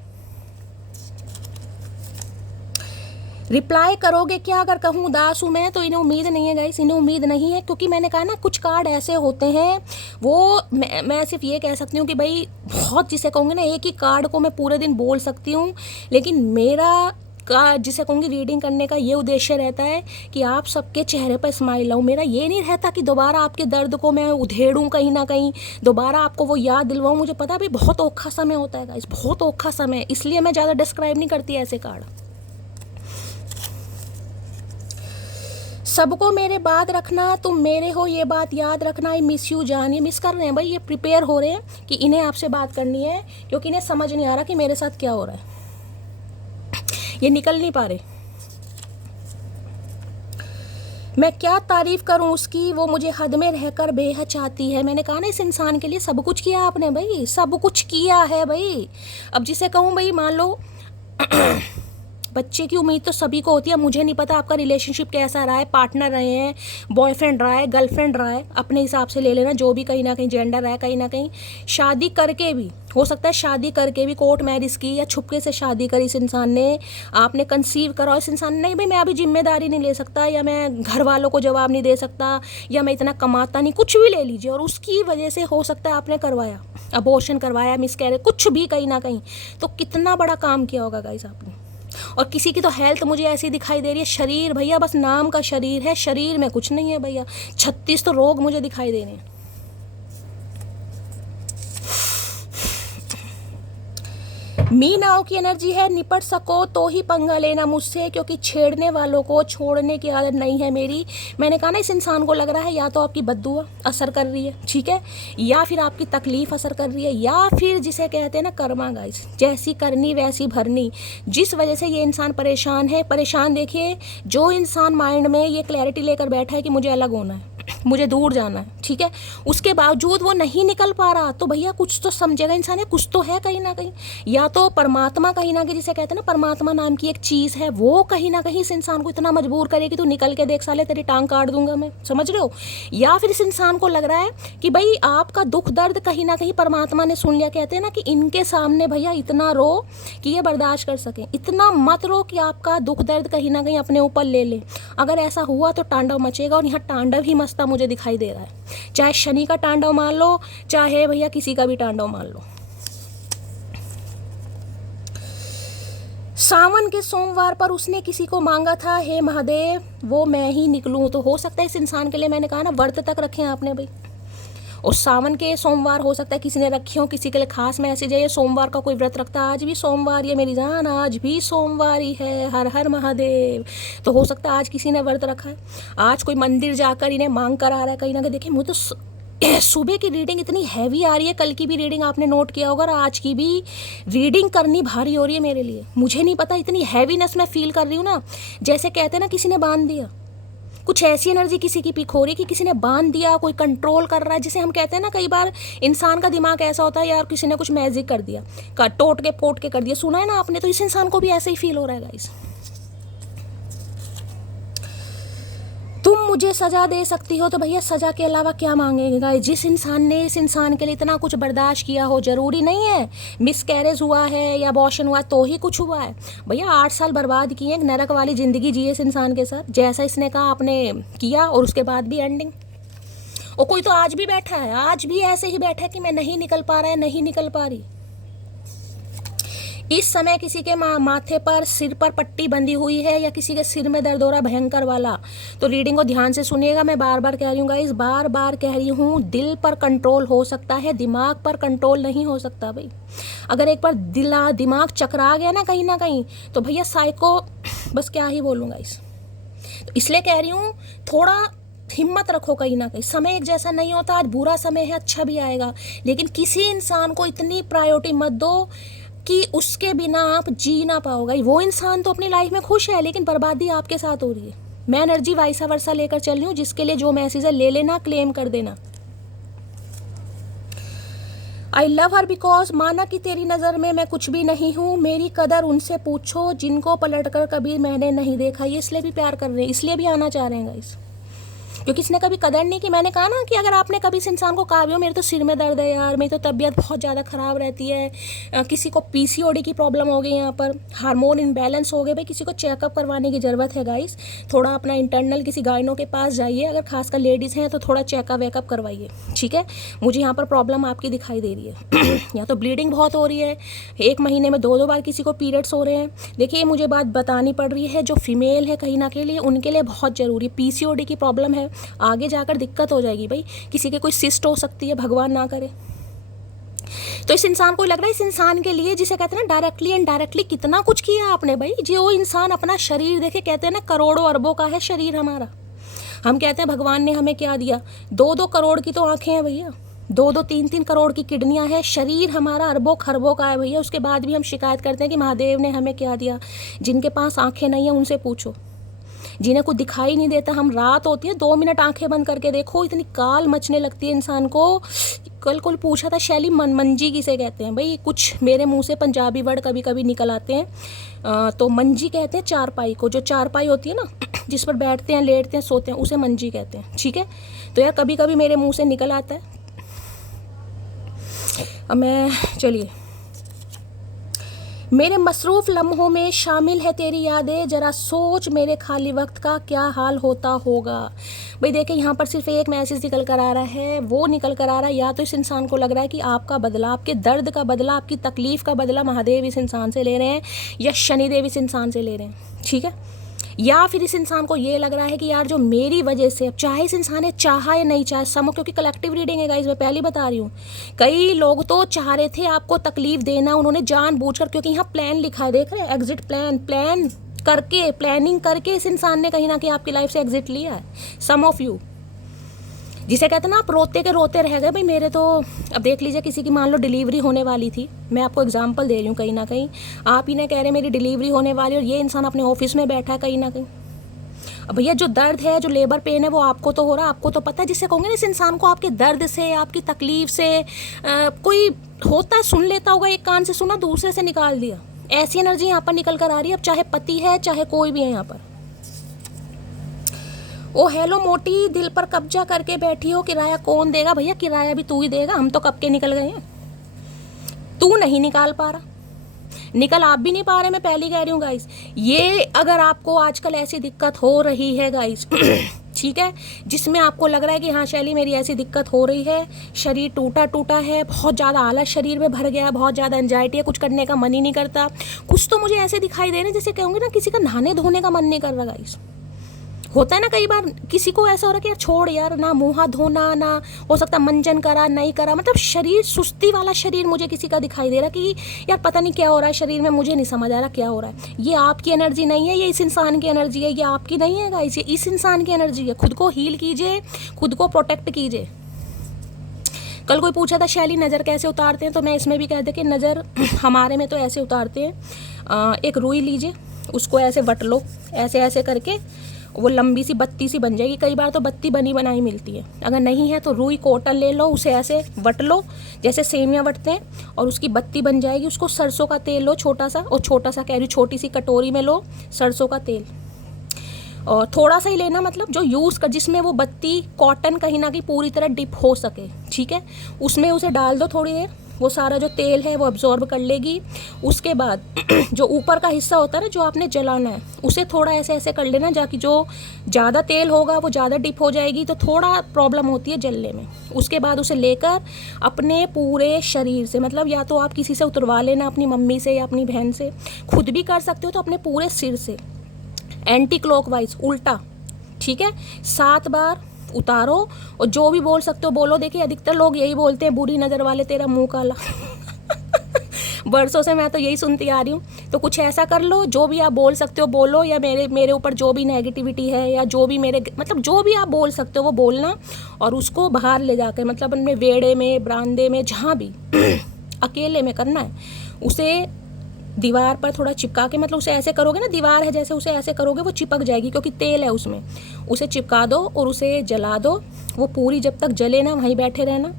रिप्लाई करोगे क्या अगर कहूँ उदास हूँ मैं, तो इन्हें उम्मीद नहीं है गाइस, इन्हें उम्मीद नहीं है, क्योंकि मैंने कहा ना कुछ कार्ड ऐसे होते हैं, वो मैं सिर्फ ये कह सकती हूँ कि भाई बहुत, जिसे कहूँगी ना, एक ही कार्ड को मैं पूरे दिन बोल सकती हूँ, लेकिन मेरा का जिसे कहूँगी रीडिंग करने का ये उद्देश्य रहता है कि आप सबके चेहरे पर स्माइल लाऊं। मेरा ये नहीं रहता कि दोबारा आपके दर्द को मैं उधेड़ूं कहीं ना कहीं, दोबारा आपको वो याद दिलवाऊं। मुझे पता भी बहुत औखा समय होता है गाइस, बहुत औखा समय, इसलिए मैं ज़्यादा डिस्क्राइब नहीं करती ऐसे कार्ड। सबको मेरे बात रखना, तुम मेरे हो ये बात याद रखना, आई मिस यू जान। ये मिस कर रहे हैं भाई, ये प्रिपेयर हो रहे हैं कि इन्हें आपसे बात करनी है, क्योंकि इन्हें समझ नहीं आ रहा कि मेरे साथ क्या हो रहा है, ये निकल नहीं पा रहे। मैं क्या तारीफ करूं उसकी, वो मुझे हद में रहकर बेहद चाहती है। मैंने कहा ना, इस इंसान के लिए सब कुछ किया आपने भाई, सब कुछ किया है भाई। अब जिसे कहूँ भाई, मान लो बच्चे की उम्मीद तो सभी को होती है। मुझे नहीं पता आपका रिलेशनशिप कैसा रहा है, पार्टनर रहे हैं, बॉयफ्रेंड रहा है, गर्लफ्रेंड रहा है, अपने हिसाब से ले लेना, जो भी कहीं ना कहीं जेंडर है, कहीं ना कहीं शादी करके भी हो सकता है, शादी करके भी कोर्ट मैरिज की या छुपके से शादी करी इस इंसान ने, आपने कंसीव करा, इस इंसान ने नहीं भाई मैं अभी जिम्मेदारी नहीं ले सकता, या मैं घर वालों को जवाब नहीं दे सकता, या मैं इतना कमाता नहीं, कुछ भी ले लीजिए, और उसकी वजह से हो सकता है आपने करवाया, अबॉर्शन करवाया, मिसकैरेज, कुछ भी कहीं ना कहीं, तो कितना बड़ा काम किया होगा गाइस आपने। और किसी की तो हेल्थ मुझे ऐसी दिखाई दे रही है, शरीर भैया बस नाम का शरीर है, शरीर में कुछ नहीं है भैया। 36 तो रोग मुझे दिखाई दे रहे हैं। मीनाओं की एनर्जी है, निपट सको तो ही पंगा लेना मुझसे, क्योंकि छेड़ने वालों को छोड़ने की आदत नहीं है मेरी। मैंने कहा ना, इस इंसान को लग रहा है या तो आपकी बद्दुआ असर कर रही है, ठीक है, या फिर आपकी तकलीफ असर कर रही है, या फिर जिसे कहते हैं ना कर्मा गाइस, जैसी करनी वैसी भरनी, जिस वजह से ये इंसान परेशान है। परेशान देखिए, जो इंसान माइंड में ये क्लैरिटी लेकर बैठा है कि मुझे अलग होना है मुझे दूर जाना है, ठीक है, उसके बावजूद वो नहीं निकल पा रहा, तो भैया कुछ तो समझेगा इंसान, है कुछ तो है कहीं ना कहीं, या तो परमात्मा कहीं ना कहीं, जिसे कहते हैं ना परमात्मा नाम की एक चीज़ है, वो कहीं ना कहीं इस इंसान को इतना मजबूर करे कि तू निकल के देख, साले तेरी टांग काट दूंगा मैं, समझ रहे हो। या फिर इस इंसान को लग रहा है कि भाई आपका दुख दर्द कहीं ना कहीं परमात्मा ने सुन लिया। कहते हैं ना कि इनके सामने भैया इतना रो कि ये बर्दाश्त कर सकें, इतना मत रो कि आपका दुख दर्द कहीं ना कहीं अपने ऊपर ले ले। अगर ऐसा हुआ तो तांडव मचेगा, और यहाँ तांडव ही मचता मुझे दिखाई दे रहा है। चाहे शनि का तांडव मान लो, चाहे भैया किसी का भी तांडव मान लो। सावन के सोमवार पर उसने किसी को मांगा था, हे महादेव वो मैं ही निकलूं। तो हो सकता है इस इंसान के लिए, मैंने कहा ना, व्रत तक रखे हैं आपने भाई, और सावन के सोमवार हो सकता है किसी ने रखे हो, किसी के लिए खास मैसेज है। ये सोमवार का कोई व्रत रखता है, आज भी सोमवार है मेरी जान, आज भी सोमवार ही है, हर हर महादेव। तो हो सकता है आज किसी ने व्रत रखा है, आज कोई मंदिर जाकर इन्हें मांग कर आ रहा है कहीं ना कहीं। देखिए मुझे तो सुबह की रीडिंग इतनी हैवी आ रही है, कल की भी रीडिंग आपने नोट किया होगा, और आज की भी रीडिंग करनी भारी हो रही है मेरे लिए। मुझे नहीं पता, इतनी हैवीनेस मैं फील कर रही हूँ ना, जैसे कहते हैं ना किसी ने बांध दिया। कुछ ऐसी एनर्जी किसी की पिक हो रही है कि किसी ने बांध दिया, कोई कंट्रोल कर रहा है। जिसे हम कहते हैं ना, कई बार इंसान का दिमाग ऐसा होता है यार, किसी ने कुछ मैजिक कर दिया, टोट के पोट के कर दिया, सुना है ना आपने। तो इस इंसान को भी ऐसे ही फील हो रहा है गाइस। तुम मुझे सजा दे सकती हो, तो भैया सजा के अलावा क्या मांगेंगे गाइस। जिस इंसान ने इस इंसान के लिए इतना कुछ बर्दाश्त किया हो, जरूरी नहीं है मिसकैरेज हुआ है या अबॉर्शन हुआ तो ही कुछ हुआ है। भैया 8 साल बर्बाद किए, एक नरक वाली जिंदगी जी इस इंसान के साथ, जैसा इसने कहा आपने किया, और उसके बाद भी एंडिंग। और कोई तो आज भी बैठा है, आज भी ऐसे ही बैठा है कि मैं नहीं निकल पा रहा है, नहीं निकल पा रही। इस समय किसी के माथे पर, सिर पर पट्टी बंधी हुई है, या किसी के सिर में दर्द हो रहा भयंकर वाला। तो रीडिंग को ध्यान से सुनिएगा, मैं बार बार कह रही हूँ गाइस, बार बार कह रही हूँ, दिल पर कंट्रोल हो सकता है, दिमाग पर कंट्रोल नहीं हो सकता भाई। अगर एक बार दिमाग चकरा गया ना कहीं तो भैया साइको, बस क्या ही बोलूँ गाइस। तो इसलिए कह रही हूँ थोड़ा हिम्मत रखो कहीं ना कहीं। समय एक जैसा नहीं होता, आज बुरा समय है, अच्छा भी आएगा, लेकिन किसी इंसान को इतनी प्रायोरिटी मत दो कि उसके बिना आप जी ना पाओगे। वो इंसान तो अपनी लाइफ में खुश है, लेकिन बर्बादी आपके साथ हो रही है। मैं एनर्जी वाइसा वर्सा लेकर चल रही हूँ, जिसके लिए जो मैसेज है ले लेना, क्लेम कर देना। आई लव हर बिकॉज, माना कि तेरी नज़र में मैं कुछ भी नहीं हूँ, मेरी कदर उनसे पूछो जिनको पलटकर कभी मैंने नहीं देखा। ये इसलिए भी प्यार कर रहे हैं, इसलिए भी आना चाह रहे हैं गाइस, क्योंकि इसने कभी कदर नहीं की। मैंने कहा ना कि अगर आपने कभी इस इंसान को कहा भी हो मेरे तो सिर में दर्द है यार, मेरी तो तबीयत बहुत ज़्यादा ख़राब रहती है, किसी को पीसीओडी की प्रॉब्लम हो गई, यहाँ पर हार्मोन इम्बैलेंस हो गए, भाई किसी को चेकअप करवाने की ज़रूरत है गाइस। थोड़ा अपना इंटरनल किसी गाइनो के पास जाइए, अगर खासकर लेडीज़ हैं तो थोड़ा चेकअप वेकअप करवाइए, ठीक है। मुझे यहाँ पर प्रॉब्लम आपकी दिखाई दे रही है या तो ब्लीडिंग बहुत हो रही है, 1 महीने में 2-2 बार किसी को पीरियड्स हो रहे हैं। देखिए मुझे बात बतानी पड़ रही है, जो फीमेल है कहीं ना के लिए, उनके लिए बहुत ज़रूरी, पीसीओडी की प्रॉब्लम है, आगे जाकर दिक्कत हो जाएगी भाई। किसी के कोई सिस्ट हो सकती है, भगवान ना करे। तो इस इंसान को लग रहा है, इस इंसान के लिए, जिसे कहते हैं ना डायरेक्टली एंड डायरेक्टली कितना कुछ किया आपने भाई। जो इंसान अपना शरीर देखे, कहते हैं ना करोड़ों अरबों का है शरीर हमारा, हम कहते हैं भगवान ने हमें क्या दिया, 2-2 करोड़ की तो आंखें हैं भैया, 2-2 3-3 करोड़ की किडनियां हैं, शरीर हमारा अरबों खरबों का है भैया। उसके बाद भी हम शिकायत करते हैं कि महादेव ने हमें क्या दिया। जिनके पास आंखें नहीं है उनसे पूछो, जिन्हें कुछ दिखाई नहीं देता, हम रात होती है 2 मिनट आंखें बंद करके देखो, इतनी काल मचने लगती है इंसान को। कल कोई पूछा था शैली मंजी किसे कहते हैं भाई, कुछ मेरे मुंह से पंजाबी वर्ड कभी कभी निकल आते हैं, तो मंजी कहते हैं चारपाई को, जो चारपाई होती है ना जिस पर बैठते हैं, लेटते हैं, सोते हैं, उसे मंजी कहते हैं, ठीक है। तो यार कभी कभी मेरे मुंह से निकल आता है। अब मैं, चलिए, मेरे मसरूफ़ लम्हों में शामिल है तेरी यादें, ज़रा सोच मेरे खाली वक्त का क्या हाल होता होगा। भाई देखिए यहाँ पर सिर्फ एक मैसेज निकल कर आ रहा है, वो निकल कर आ रहा है, या तो इस इंसान को लग रहा है कि आपका बदला, आपके दर्द का बदला, आपकी तकलीफ़ का बदला महादेव इस इंसान से ले रहे हैं, या शनिदेव इस इंसान से ले रहे हैं, ठीक है। या फिर इस इंसान को ये लग रहा है कि यार जो मेरी वजह से, अब चाहे इस इंसान ने चाहा या नहीं चाहे, समो, क्योंकि कलेक्टिव रीडिंग है गाइस, मैं पहले बता रही हूँ, कई लोग तो चाह रहे थे आपको तकलीफ देना, उन्होंने जानबूझकर, क्योंकि यहाँ प्लान लिखा है, देख रहे हैं, एग्जिट प्लान करके, प्लानिंग करके इस इंसान ने कहीं ना कहीं आपकी लाइफ से एग्जिट लिया है। सम ऑफ यू, जिसे कहते हैं ना आप रोते के रोते रह गए भाई। मेरे तो, अब देख लीजिए, किसी की मान लो डिलीवरी होने वाली थी, मैं आपको एग्जांपल दे रही हूँ, कहीं ना कहीं आप ही ने कह रहे मेरी डिलीवरी होने वाली, और ये इंसान अपने ऑफिस में बैठा है कहीं ना कहीं, अब भैया जो दर्द है, जो लेबर पेन है, वो आपको तो हो रहा है, आपको तो पता है। जिससे कहोगे ना इस इंसान को आपके दर्द से, आपकी तकलीफ से कोई होता है, सुन लेता होगा, एक कान से सुना दूसरे से निकाल दिया, ऐसी एनर्जी यहाँ पर निकल कर आ रही है। अब चाहे पति है चाहे कोई भी है यहाँ पर। ओ हेलो मोटी, दिल पर कब्जा करके बैठी हो, किराया कौन देगा? भैया किराया भी तू ही देगा, हम तो कब के निकल गए हैं, तू नहीं निकाल पा रहा, निकल आप भी नहीं पा रहे। मैं पहले कह रही हूँ गाइस, ये अगर आपको आजकल ऐसी दिक्कत हो रही है गाइस ठीक है, जिसमें आपको लग रहा है कि हाँ शैली मेरी ऐसी दिक्कत हो रही है, शरीर टूटा टूटा है, बहुत ज़्यादा आलस शरीर में भर गया है, बहुत ज़्यादा एंजाइटी है, कुछ करने का मन ही नहीं करता, कुछ तो मुझे ऐसे दिखाई दे रहे हैं जैसे कहूँगी ना किसी का नहाने धोने का मन नहीं कर रहा गाइस। होता है ना कई बार किसी को ऐसा हो रहा है कि यार छोड़ यार, ना मुँह हाथ धोना, ना हो सकता मंजन करा नहीं करा, मतलब शरीर सुस्ती वाला शरीर मुझे किसी का दिखाई दे रहा कि यार पता नहीं क्या हो रहा है शरीर में, मुझे नहीं समझ आ रहा क्या हो रहा है। ये आपकी एनर्जी नहीं है, ये इस इंसान की एनर्जी है, ये आपकी नहीं है गाइस, ये इस इंसान की एनर्जी है। खुद को हील कीजिए, खुद को प्रोटेक्ट कीजिए। कल कोई पूछा था शैली नज़र कैसे उतारते हैं, तो मैं इसमें भी कह दे कि नज़र हमारे में तो ऐसे उतारते हैं, एक रुई लीजिए, उसको ऐसे वट लो, ऐसे ऐसे करके वो लंबी सी बत्ती सी बन जाएगी। कई बार तो बत्ती बनी बनाई मिलती है, अगर नहीं है तो रुई कॉटन ले लो, उसे ऐसे वट लो जैसे सेमियाँ वटते हैं, और उसकी बत्ती बन जाएगी। उसको सरसों का तेल लो छोटा सा, और छोटा सा कह रही छोटी सी कटोरी में लो सरसों का तेल, और थोड़ा सा ही लेना, मतलब जो यूज़ कर जिसमें वो बत्ती कॉटन कहीं ना कहीं पूरी तरह डिप हो सके, ठीक है, उसमें उसे डाल दो थोड़ी देर, वो सारा जो तेल है वो अब्जॉर्ब कर लेगी। उसके बाद जो ऊपर का हिस्सा होता है ना जो आपने जलाना है, उसे थोड़ा ऐसे ऐसे कर लेना, जाकि जो ज़्यादा तेल होगा वो ज़्यादा डिप हो जाएगी, तो थोड़ा प्रॉब्लम होती है जलने में। उसके बाद उसे लेकर अपने पूरे शरीर से, मतलब या तो आप किसी से उतरवा लेना, अपनी मम्मी से या अपनी बहन से, खुद भी कर सकते हो तो अपने पूरे सिर से एंटी क्लॉकवाइज उल्टा, ठीक है, 7 बार उतारो, और जो भी बोल सकते हो बोलो। देखिए अधिकतर लोग यही बोलते हैं, बुरी नज़र वाले तेरा मुंह काला बरसों से मैं तो यही सुनती आ रही हूँ। तो कुछ ऐसा कर लो, जो भी आप बोल सकते हो बोलो, या मेरे ऊपर जो भी नेगेटिविटी है, या जो भी मेरे मतलब जो भी आप बोल सकते हो वो बोलना, और उसको बाहर ले जाकर, मतलब अपने वेड़े में, बरामदे में, जहाँ भी अकेले में करना है, उसे दीवार पर थोड़ा चिपका के, मतलब उसे ऐसे करोगे ना, दीवार है जैसे, उसे ऐसे करोगे वो चिपक जाएगी क्योंकि तेल है उसमें। उसे चिपका दो और उसे जला दो। वो पूरी जब तक जले ना वहीं बैठे रहना,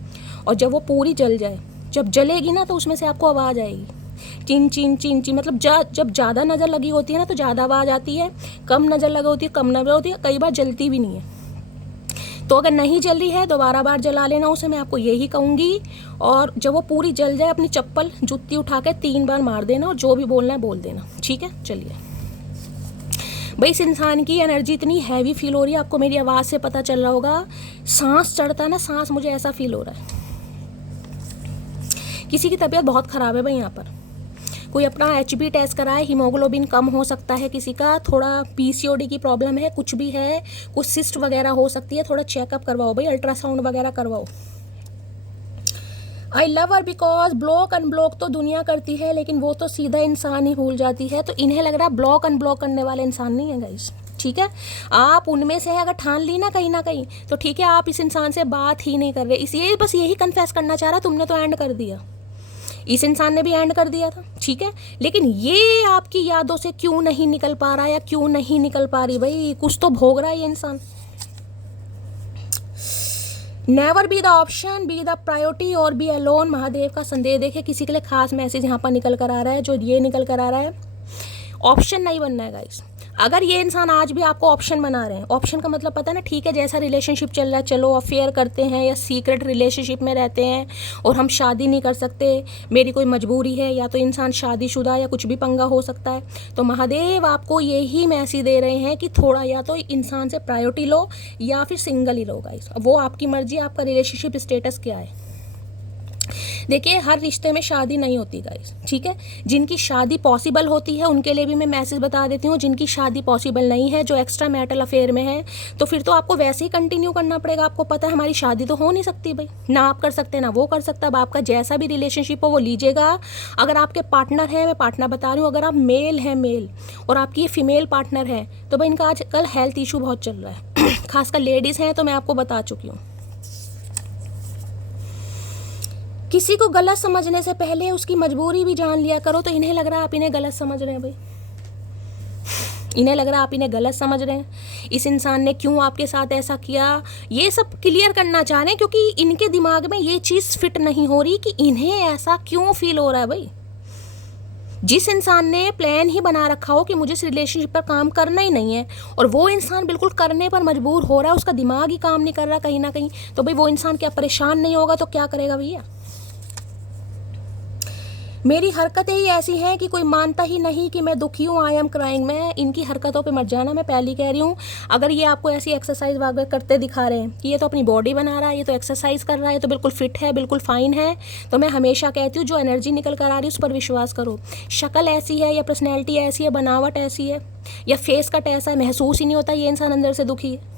और जब वो पूरी जल जाए, जब जलेगी ना तो उसमें से आपको आवाज़ आएगी, चिन चिन चिन चिन, मतलब जब ज़्यादा नज़र लगी होती है ना तो ज़्यादा आवाज़ आती है, कम नज़र लगी होती है कम नज़र होती है, कई बार जलती भी नहीं है। तो अगर नहीं जल रही है दोबारा बार जला लेना उसे, मैं आपको यही कहूँगी। और जब वो पूरी जल जाए अपनी चप्पल जुत्ती उठा के 3 बार मार देना, और जो भी बोलना है बोल देना, ठीक है। चलिए भाई, इस इंसान की एनर्जी इतनी हैवी फील हो रही है, आपको मेरी आवाज़ से पता चल रहा होगा, सांस चढ़ता ना, सांस मुझे ऐसा फील हो रहा है। किसी की तबीयत बहुत ख़राब है भाई, यहाँ पर कोई अपना HB टेस्ट कराए, हीमोग्लोबिन कम हो सकता है किसी का, थोड़ा PCOD की प्रॉब्लम है, कुछ भी है, कुछ सिस्ट वगैरह हो सकती है, थोड़ा चेकअप करवाओ भाई, अल्ट्रासाउंड वगैरह करवाओ। I love her because block unblock तो दुनिया करती है, लेकिन वो तो सीधा इंसान ही भूल जाती है। तो इन्हें लग रहा है ब्लॉक अनब्लॉक करने वाले इंसान नहीं है गाइस, ठीक है। आप उनमें से अगर ठान ली ना कहीं तो ठीक है, आप इस इंसान से बात ही नहीं कर रहे, इसलिए बस यही कन्फेस करना चाह रहा, तुमने तो एंड कर दिया, इस इंसान ने भी एंड कर दिया था, ठीक है। लेकिन ये आपकी यादों से क्यों नहीं निकल पा रहा, या क्यों नहीं निकल पा रही भाई, कुछ तो भोग रहा है ये इंसान। Never be the option, be the priority और बी अलोन, महादेव का संदेश। देखिए किसी के लिए खास मैसेज यहाँ पर निकल कर आ रहा है, जो ये निकल कर आ रहा है, ऑप्शन नहीं बनना है गाइस। अगर ये इंसान आज भी आपको ऑप्शन बना रहे हैं, ऑप्शन का मतलब पता है ना, ठीक है, जैसा रिलेशनशिप चल रहा है चलो, अफेयर करते हैं या सीक्रेट रिलेशनशिप में रहते हैं, और हम शादी नहीं कर सकते, मेरी कोई मजबूरी है, या तो इंसान शादीशुदा, या कुछ भी पंगा हो सकता है, तो महादेव आपको यही मैसेज दे रहे हैं कि थोड़ा या तो इंसान से प्रायोरिटी लो, या फिर सिंगल ही लो गाइस। वो आपकी मर्जी, आपका रिलेशनशिप स्टेटस क्या है। देखिए हर रिश्ते में शादी नहीं होती गाइस, ठीक है। जिनकी शादी पॉसिबल होती है उनके लिए भी मैं मैसेज बता देती हूँ, जिनकी शादी पॉसिबल नहीं है, जो एक्स्ट्रा मैरिटल अफेयर में है, तो फिर तो आपको वैसे ही कंटिन्यू करना पड़ेगा। आपको पता है हमारी शादी तो हो नहीं सकती भाई, ना आप कर सकते ना वो कर सकता। अब आपका जैसा भी रिलेशनशिप हो वो लीजिएगा। अगर आपके पार्टनर है, मैं पार्टनर बता रही हूँ, अगर आप मेल हैं मेल और आपकी ये फीमेल पार्टनर है, तो भाई इनका आजकल हेल्थ इशू बहुत चल रहा है खासकर लेडीज़ हैं, तो मैं आपको बता चुकी हूँ। किसी को गलत समझने से पहले उसकी मजबूरी भी जान लिया करो, तो इन्हें लग रहा है आप इन्हें गलत समझ रहे हैं भाई। इन्हें लग रहा है आप इन्हें गलत समझ रहे हैं, इस इंसान ने क्यों आपके साथ ऐसा किया, ये सब क्लियर करना चाह रहे हैं, क्योंकि इनके दिमाग में ये चीज़ फिट नहीं हो रही कि इन्हें ऐसा क्यों फील हो रहा है। भाई जिस इंसान ने प्लान ही बना रखा हो कि मुझे इस रिलेशनशिप पर काम करना ही नहीं है और वो इंसान बिल्कुल करने पर मजबूर हो रहा है, उसका दिमाग ही काम नहीं कर रहा कहीं ना कहीं, तो भाई वो इंसान क्या परेशान नहीं होगा तो क्या करेगा भैया। मेरी हरकतें ही ऐसी हैं कि कोई मानता ही नहीं कि मैं दुखी हूँ, आई एम क्राइंग। मैं इनकी हरकतों पे मत जाना, मैं पहले कह रही हूँ। अगर ये आपको ऐसी एक्सरसाइज वगैरह करते दिखा रहे हैं कि ये तो अपनी बॉडी बना रहा है, ये तो एक्सरसाइज कर रहा है, तो बिल्कुल फिट है, बिल्कुल फाइन है, तो मैं हमेशा कहती हूँ जो एनर्जी निकल कर आ रही है उस पर विश्वास करो। शक्ल ऐसी है या पर्सनैलिटी ऐसी है, बनावट ऐसी है या फेस कट ऐसा है, महसूस ही नहीं होता ये इंसान अंदर से दुखी है।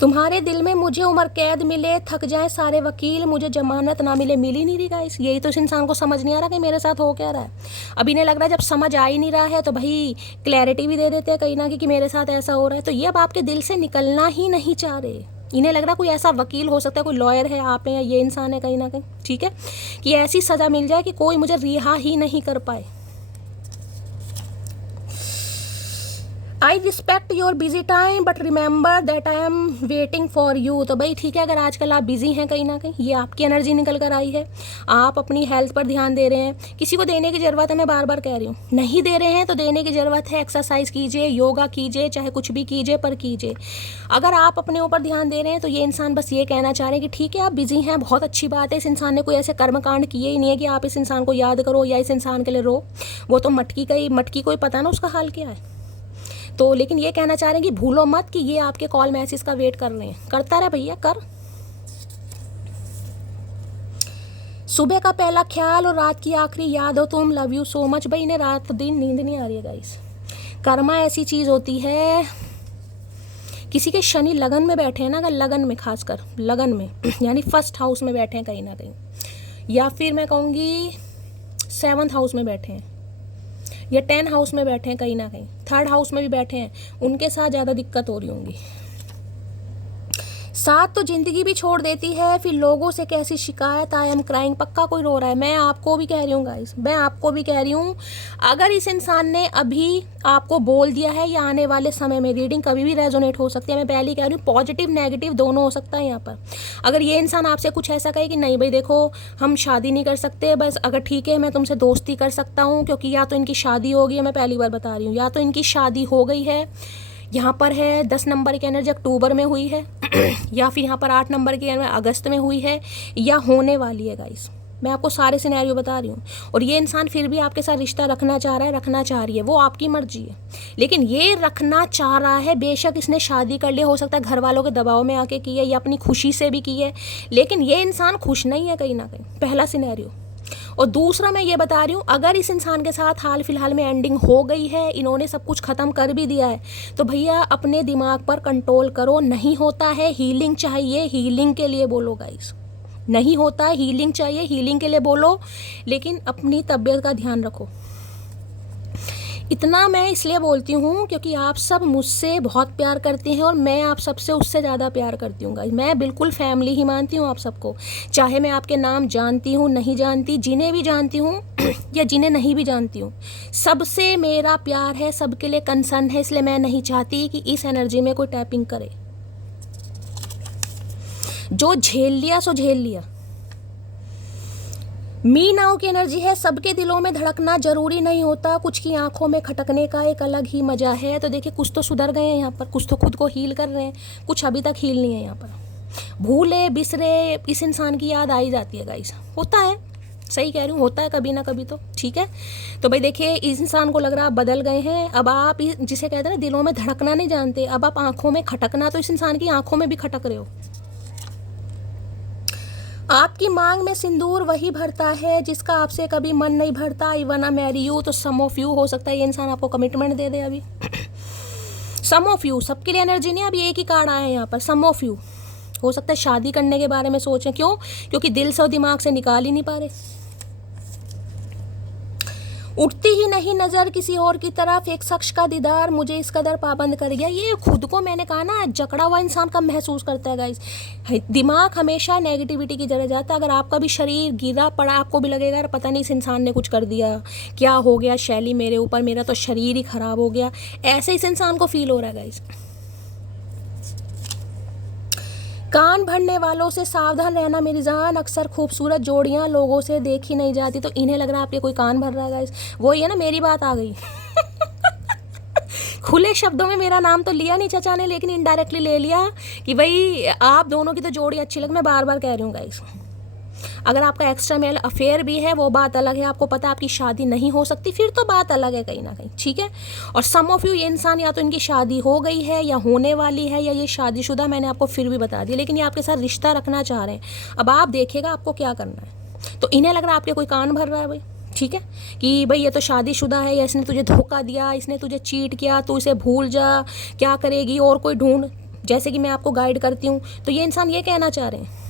तुम्हारे दिल में मुझे उम्र कैद मिले, थक जाए सारे वकील, मुझे जमानत ना मिले, मिल ही नहीं रही गाइस। यही तो इस इंसान को समझ नहीं आ रहा कि मेरे साथ हो क्या रहा है। अब इन्हें लग रहा है जब समझ आ ही नहीं रहा है तो भाई क्लैरिटी भी दे देते हैं कहीं ना कि मेरे साथ ऐसा हो रहा है, तो ये अब आपके दिल से निकलना ही नहीं चाह रहे। इन्हें लग रहा कोई ऐसा वकील हो सकता है, कोई लॉयर है, आप हैं या ये इंसान है कहीं ना कहीं, ठीक है, कि ऐसी सज़ा मिल जाए कि कोई मुझे रिहा ही नहीं कर पाए। I respect your busy time but remember that I am waiting for you. तो भाई ठीक है, अगर आजकल आप बिजी हैं कहीं ना कहीं, ये आपकी एनर्जी निकल कर आई है, आप अपनी हेल्थ पर ध्यान दे रहे हैं, किसी को देने की ज़रूरत है, मैं बार बार कह रही हूँ, नहीं दे रहे हैं तो देने की ज़रूरत है। एक्सरसाइज कीजिए, योगा कीजिए, चाहे कुछ भी कीजिए, पर कीजिए। अगर आप अपने ऊपर ध्यान दे रहे हैं तो ये इंसान बस ये कहना चाह रहे हैं कि ठीक है आप बिजी हैं, बहुत अच्छी बात है, इस इंसान ने कोई ऐसे कर्मकांड किए ही नहीं है कि आप इस इंसान को याद करो या इस इंसान के लिए रो। वो तो मटकी को ही पता ना उसका हाल क्या है। तो लेकिन ये कहना चाह रहे हैं कि भूलो मत कि ये आपके कॉल मैसेज का वेट कर रहे हैं। करता रहे भैया, कर। सुबह का पहला ख्याल और रात की आखिरी याद हो तुम, लव यू सो मच। भाई इन्हें रात दिन नींद नहीं आ रही है गाइस। कर्मा ऐसी चीज़ होती है, किसी के शनि लगन में बैठे हैं ना, अगर लगन में, खासकर लगन में यानी फर्स्ट हाउस में बैठे हैं कहीं ना कहीं, या फिर मैं कहूँगी 7th हाउस में बैठे हैं या 10 हाउस में बैठे हैं कहीं ना कहीं, 3rd हाउस में भी बैठे हैं, उनके साथ ज़्यादा दिक्कत हो रही होंगी। साथ तो ज़िंदगी भी छोड़ देती है, फिर लोगों से कैसी शिकायत, आई एम क्राइंग। पक्का कोई रो रहा है, मैं आपको भी कह रही हूँ गाइस, मैं आपको भी कह रही हूँ। अगर इस इंसान ने अभी आपको बोल दिया है या आने वाले समय में, रीडिंग कभी भी रेजोनेट हो सकती है, मैं पहले कह रही हूँ, पॉजिटिव नेगेटिव दोनों हो सकता है यहाँ पर। अगर ये इंसान आपसे कुछ ऐसा कहे कि नहीं भाई देखो हम शादी नहीं कर सकते, बस अगर ठीक है मैं तुमसे दोस्ती कर सकता हूँ, क्योंकि या तो इनकी शादी हो गई है, मैं पहली बार बता रही हूँ, या तो इनकी शादी हो गई है, यहाँ पर है 10 नंबर की एनर्जी अक्टूबर में हुई है या फिर यहाँ पर 8 नंबर की एनर्जी अगस्त में हुई है या होने वाली है गाइस। मैं आपको सारे सिनेरियो बता रही हूँ। और ये इंसान फिर भी आपके साथ रिश्ता रखना चाह रहा है, रखना चाह रही है, वो आपकी मर्जी है, लेकिन ये रखना चाह रहा है। बेशक इसने शादी कर लिया, हो सकता है घर वालों के दबाव में आके की है या अपनी खुशी से भी की है, लेकिन ये इंसान खुश नहीं है कहीं ना कहीं, पहला सिनेरियो। और दूसरा मैं ये बता रही हूँ, अगर इस इंसान के साथ हाल फिलहाल में एंडिंग हो गई है, इन्होंने सब कुछ ख़त्म कर भी दिया है, तो भैया अपने दिमाग पर कंट्रोल करो। नहीं होता है, हीलिंग चाहिए, हीलिंग के लिए बोलो गाइस, नहीं होता है, हीलिंग चाहिए, हीलिंग के लिए बोलो, लेकिन अपनी तबीयत का ध्यान रखो। इतना मैं इसलिए बोलती हूँ क्योंकि आप सब मुझसे बहुत प्यार करते हैं और मैं आप सबसे उससे ज़्यादा प्यार करती हूँ गाइस। मैं बिल्कुल फैमिली ही मानती हूँ आप सबको, चाहे मैं आपके नाम जानती हूँ नहीं जानती, जिन्हें भी जानती हूँ या जिन्हें नहीं भी जानती हूँ, सबसे मेरा प्यार है, सबके लिए कंसर्न है। इसलिए मैं नहीं चाहती कि इस एनर्जी में कोई टैपिंग करे। जो झेल लिया सो झेल लिया। मी नाउ की एनर्जी है, सबके दिलों में धड़कना जरूरी नहीं होता, कुछ की आंखों में खटकने का एक अलग ही मजा है। तो देखिए कुछ तो सुधर गए हैं यहाँ पर, कुछ तो खुद को हील कर रहे हैं, कुछ अभी तक हील नहीं है यहाँ पर। भूले बिसरे इस इंसान की याद आई जाती है गाइस, होता है, सही कह रही हूँ, होता है कभी ना कभी तो, ठीक है। तो भाई देखिए इस इंसान को लग रहा है आप बदल गए हैं। अब आप जिसे कहते हैं ना दिलों में धड़कना नहीं जानते, अब आप आंखों में खटकना, तो इस इंसान की आंखों में भी खटक रहे हो। आपकी मांग में सिंदूर वही भरता है जिसका आपसे कभी मन नहीं भरता। आई वाना मैरी यू। तो सम ऑफ यू, हो सकता है ये इंसान आपको कमिटमेंट दे दे अभी। सम ऑफ यू, सबके लिए एनर्जी नहीं, अभी एक ही कार्ड आया है यहाँ पर, सम ऑफ यू। हो सकता है शादी करने के बारे में सोचें, क्यों? क्योंकि दिल से और दिमाग से निकाल ही नहीं पा रहे। उठती ही नहीं नज़र किसी और की तरफ, एक शख्स का दीदार मुझे इस कदर पाबंद कर गया। ये खुद को मैंने कहा ना जकड़ा हुआ इंसान कब महसूस करता है गाइस। दिमाग हमेशा नेगेटिविटी की जगह जाता है। अगर आपका भी शरीर गिरा पड़ा, आपको भी लगेगा यार पता नहीं इस इंसान ने कुछ कर दिया, क्या हो गया शैली मेरे ऊपर, मेरा तो शरीर ही ख़राब हो गया, ऐसे इस इंसान को फील हो रहा है गाइस। कान भरने वालों से सावधान रहना मेरी जान, अक्सर खूबसूरत जोड़ियां लोगों से देखी नहीं जाती, तो इन्हें लग रहा है आपके कोई कान भर रहा है गाइस। वही है ना, मेरी बात आ गई। खुले शब्दों में मेरा नाम तो लिया नहीं चचा ने, लेकिन इनडायरेक्टली ले लिया कि भाई आप दोनों की तो जोड़ी अच्छी लगी। मैं बार बार कह रही हूँ गाइस, अगर आपका एक्स्ट्रा मेल अफेयर भी है वो बात अलग है, आपको पता आपकी शादी नहीं हो सकती, फिर तो बात अलग है कहीं ना कहीं, ठीक है। और सम ऑफ यू, ये इंसान या तो इनकी शादी हो गई है या होने वाली है या ये शादीशुदा, मैंने आपको फिर भी बता दिया, लेकिन ये आपके साथ रिश्ता रखना चाह रहे हैं। अब आप देखिएगा आपको क्या करना है। तो इन्हें लग रहा है आपके कोई कान भर रहा है भाई, ठीक है, कि भाई ये तो शादीशुदा है या इसने तुझे धोखा दिया, इसने तुझे चीट किया, तू इसे भूल जा, क्या करेगी और कोई ढूंढ, जैसे कि मैं आपको गाइड करती हूँ। तो ये इंसान ये कहना चाह रहे हैं,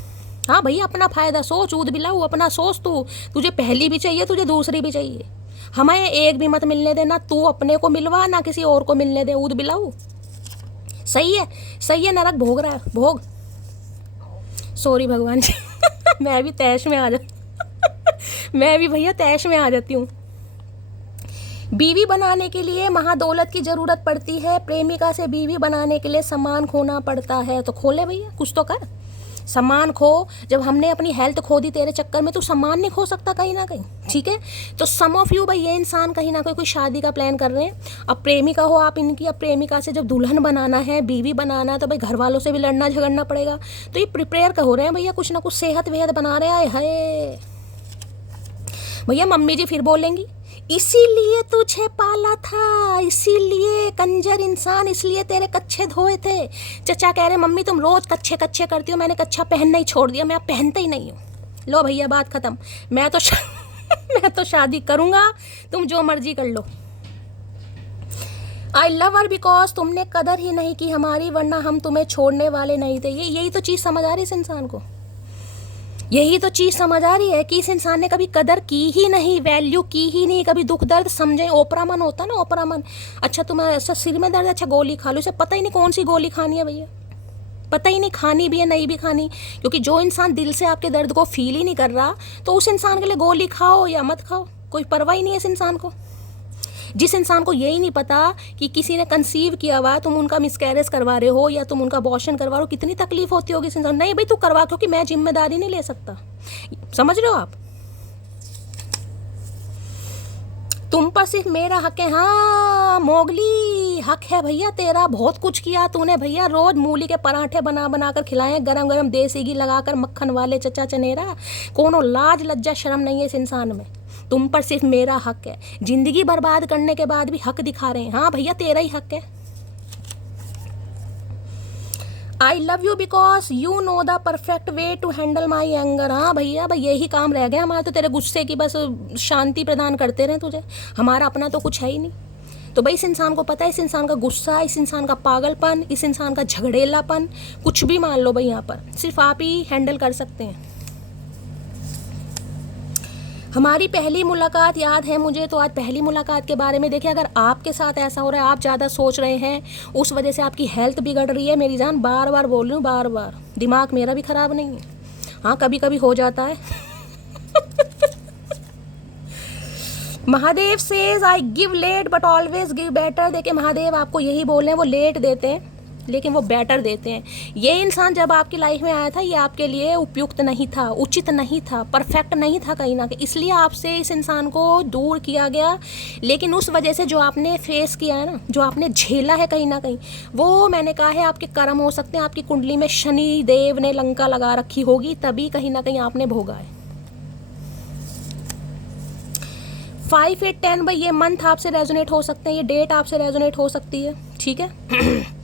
हाँ भैया अपना फ़ायदा सोच, ऊद बिलाऊ अपना सोच, तू तुझे पहली भी चाहिए तुझे दूसरी भी चाहिए, हमें एक भी मत मिलने दे, ना तू अपने को मिलवा ना किसी और को मिलने दे, ऊद बिलाऊ। सही है, सही है, नरक भोग रहा है, भोग। सॉरी भगवान जी। मैं भी तैश में आ जा मैं भी भैया तैश में आ जाती हूँ। बीवी बनाने के लिए महादौलत की ज़रूरत पड़ती है, प्रेमिका से बीवी बनाने के लिए सम्मान खोना पड़ता है। तो खोले भैया, कुछ तो कर, सम्मान खो। जब हमने अपनी हेल्थ खो दी तेरे चक्कर में, तो सम्मान नहीं खो सकता कहीं ना कहीं, ठीक है। तो सम ऑफ यू भाई, ये इंसान कहीं ना कहीं कोई शादी का प्लान कर रहे हैं। अब प्रेमिका हो आप इनकी, अब प्रेमिका से जब दुल्हन बनाना है, बीवी बनाना है, तो भाई घर वालों से भी लड़ना झगड़ना पड़ेगा। तो ये प्रिपेयर हो रहे हैं भैया, कुछ ना कुछ सेहत वेहत बना रहे हैं। हाय भैया, मम्मी जी फिर बोलेंगी इसीलिए तुझे पाला था, इसीलिए कंजर इंसान, इसलिए तेरे कच्छे धोए थे। चचा कह रहे मम्मी तुम रोज कच्छे कच्छे करती हो, मैंने कच्छा पहनना ही छोड़ दिया, मैं अब पहनता ही नहीं हूँ। लो भैया बात खत्म, मैं तो मैं तो शादी करूँगा, तुम जो मर्जी कर लो। आई लव हर बिकॉज तुमने कदर ही नहीं की हमारी, वरना हम तुम्हें छोड़ने वाले नहीं थे। यही तो चीज़ समझ आ रही है इस इंसान को, यही तो चीज़ समझ आ रही है कि इस इंसान ने कभी कदर की ही नहीं, वैल्यू की ही नहीं, कभी दुख दर्द समझे। ओपरा मन होता ना, ओपरा मन, अच्छा तुम्हें ऐसा सिर में दर्द, अच्छा गोली खा लो, इसे पता ही नहीं कौन सी गोली खानी है भैया, पता ही नहीं खानी भी है नहीं भी खानी। क्योंकि जो इंसान दिल से आपके दर्द को फील ही नहीं कर रहा, तो उस इंसान के लिए गोली खाओ या मत खाओ, कोई परवाह ही नहीं है इस इंसान को। जिस इंसान को यही नहीं पता कि किसी ने कंसीव किया हुआ, तुम उनका मिसकैरेज करवा रहे हो या तुम उनका अबॉर्शन करवा रहे हो, कितनी तकलीफ होती होगी इस इंसान। नहीं भाई तू करवा, क्योंकि मैं जिम्मेदारी नहीं ले सकता, समझ रहे हो आप। तुम पर सिर्फ मेरा हक है, हाँ मोगली हक है भैया तेरा, बहुत कुछ किया तूने भैया, रोज मूली के पराठे बना बना कर खिलाए, गरम गरम देसी घी लगाकर, मक्खन वाले चचा चनेरा, कोनो लाज लज्जा शर्म नहीं है इस इंसान में। तुम पर सिर्फ मेरा हक है, जिंदगी बर्बाद करने के बाद भी हक दिखा रहे हैं, हाँ भैया तेरा ही हक है। I love you because you know the perfect way to handle my anger. हाँ भैया भाई यही काम रह गया हमारा, तो तेरे गुस्से की बस शांति प्रदान करते रहे तुझे, हमारा अपना तो कुछ है ही नहीं। तो भाई इस इंसान को पता है, इस इंसान का गुस्सा, इस इंसान का पागलपन, इस इंसान का झगड़ेलापन, कुछ भी मान लो भाई, यहाँ पर सिर्फ आप ही हैंडल कर सकते हैं। हमारी पहली मुलाकात याद है मुझे, तो आज पहली मुलाकात के बारे में देखिए। अगर आपके साथ ऐसा हो रहा है, आप ज़्यादा सोच रहे हैं, उस वजह से आपकी हेल्थ बिगड़ रही है, मेरी जान बार बार बोल रही हूँ, बार बार, दिमाग मेरा भी ख़राब नहीं है, हाँ कभी कभी हो जाता है। Mahadev says I give let but always give better. देखिए महादेव आपको यही बोल रहे हैं, वो लेट देते हैं लेकिन वो बेटर देते हैं। ये इंसान जब आपकी लाइफ में आया था, ये आपके लिए उपयुक्त नहीं था, उचित नहीं था, परफेक्ट नहीं था कहीं ना कहीं, इसलिए आपसे इस इंसान को दूर किया गया। लेकिन उस वजह से जो आपने फेस किया है ना, जो आपने झेला है कहीं ना कहीं, वो मैंने कहा है आपके कर्म हो सकते हैं, आपकी कुंडली में शनि देव ने लंका लगा रखी होगी, तभी कहीं ना कहीं आपने भोगा है। 5, 8, 10 भाई ये मंथ आपसे रेजोनेट हो सकते हैं, ये डेट आपसे रेजोनेट हो सकती है, ठीक है।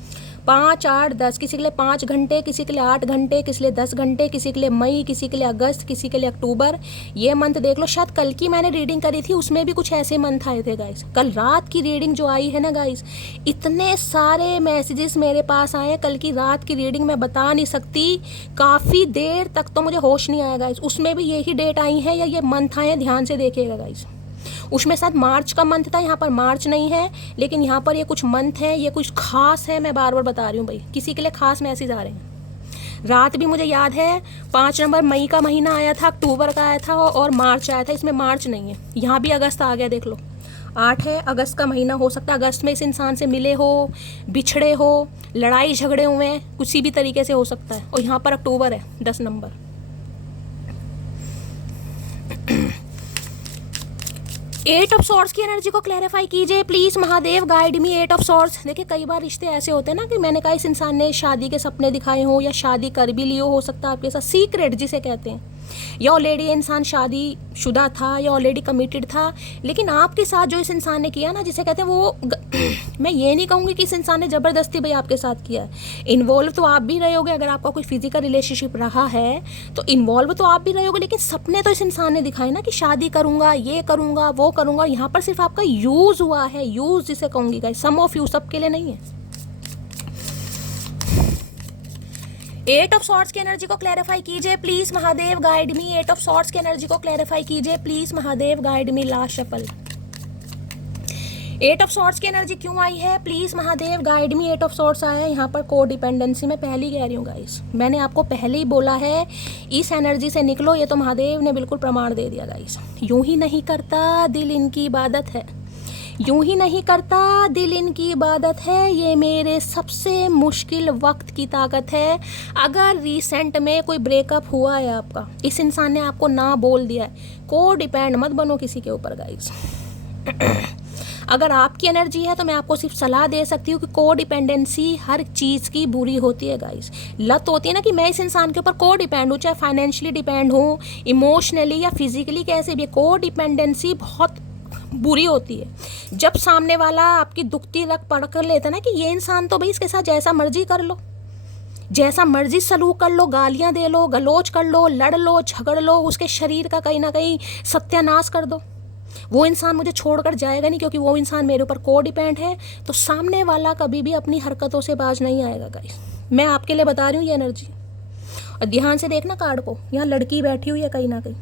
5, 8, 10, किसी के लिए 5 घंटे, किसी के लिए 8 घंटे, किसी के लिए 10 घंटे, किसी के लिए मई, किसी के लिए अगस्त, किसी के लिए अक्टूबर। ये मंथ देख लो, शायद कल की मैंने रीडिंग करी थी, उसमें भी कुछ ऐसे मंथ आए थे गाइस। कल रात की रीडिंग जो आई है ना गाइस, इतने सारे मैसेजेस मेरे पास आए हैं कल की रात की रीडिंग, मैं बता नहीं सकती, काफ़ी देर तक तो मुझे होश नहीं आया गाइस। उसमें भी यही डेट आई है या ये मंथ आए हैं, ध्यान से देखिएगा गाइस। उसमें शायद मार्च का मंथ था, यहाँ पर मार्च नहीं है, लेकिन यहाँ पर ये कुछ मंथ है, ये कुछ खास है। मैं बार बार बता रही हूँ भाई, किसी के लिए खास मैसेज आ रहे हैं। रात भी मुझे याद है 5 नंबर मई का महीना आया था, अक्टूबर का आया था और मार्च आया था। इसमें मार्च नहीं है, यहाँ भी अगस्त आ गया, देख लो 8 है, अगस्त का महीना हो सकता है। अगस्त में इस इंसान से मिले हो, बिछड़े हो, लड़ाई झगड़े हुए हैं, किसी भी तरीके से हो सकता है। और यहाँ पर अक्टूबर है 10 नंबर। एट ऑफ सॉर्ड्स की एनर्जी को क्लैरिफाई कीजिए please Mahadev, guide me eight of swords. देखिए कई बार रिश्ते ऐसे होते हैं ना कि मैंने कहा इस इंसान ने शादी के सपने दिखाए हो या शादी कर भी लियो, हो सकता है आपके साथ सीक्रेट जिसे कहते हैं, या ऑलरेडी इंसान शादी शुदा था या ऑलरेडी कमिटेड था, लेकिन आपके साथ जो इस इंसान ने किया ना, जिसे कहते हैं वो मैं ये नहीं कहूँगी कि इस इंसान ने ज़बरदस्ती भाई आपके साथ किया है। इन्वॉल्व तो आप भी रहे होगे, अगर आपका कोई फिजिकल रिलेशनशिप रहा है तो इन्वॉल्व तो आप भी रहे होगे, लेकिन सपने तो इस इंसान ने दिखाए ना कि शादी करूँगा, ये करूँगा, वो करूँगा। यहाँ पर सिर्फ आपका यूज़ हुआ है, यूज़ जिसे कहूँगी गाइस, सम ऑफ यू, सबके लिए नहीं है। एट ऑफ सॉर्ड्स की एनर्जी को क्लैरिफाई कीजिए please Mahadev, guide me. Eight of swords की एनर्जी को क्लैरिफाई कीजिए please Mahadev, guide me. Last shuffle, eight of swords की एनर्जी क्यों आई है please Mahadev, guide me. Eight of swords आया है यहाँ पर को डिपेंडेंसी। मैं पहले ही कह रही हूँ गाइस, मैंने आपको पहले ही बोला है इस एनर्जी से निकलो, ये तो महादेव ने बिल्कुल प्रमाण दे दिया गाइस। यूं ही नहीं करता दिल इनकी इबादत है, यूं ही नहीं करता दिल इनकी इबादत है, ये मेरे सबसे मुश्किल वक्त की ताकत है। अगर रिसेंट में कोई ब्रेकअप हुआ है आपका, इस इंसान ने आपको ना बोल दिया है, को डिपेंड मत बनो किसी के ऊपर गाइस। अगर आपकी एनर्जी है तो मैं आपको सिर्फ सलाह दे सकती हूँ कि को डिपेंडेंसी हर चीज़ की बुरी होती है गाइस। लत होती है ना कि मैं इस इंसान के ऊपर को डिपेंड हूँ, चाहे फाइनेंशियली डिपेंड हूँ, इमोशनली या फिजिकली, कैसे भी। को डिपेंडेंसी बहुत बुरी होती है। जब सामने वाला आपकी दुखती रख पढ़ कर लेता ना कि ये इंसान तो भाई इसके साथ जैसा मर्जी कर लो, जैसा मर्जी सलूक कर लो, गालियां दे लो, गलोच कर लो, लड़ लो, झगड़ लो, उसके शरीर का कहीं ना कहीं सत्यानाश कर दो, वो इंसान मुझे छोड़कर जाएगा नहीं, क्योंकि वो इंसान मेरे ऊपर को डिपेंड है। तो सामने वाला कभी भी अपनी हरकतों से बाज नहीं आएगा गाइस, मैं आपके लिए बता रही हूँ ये एनर्जी। और ध्यान से देखना कार्ड को, यहाँ लड़की बैठी हुई है कहीं ना कहीं,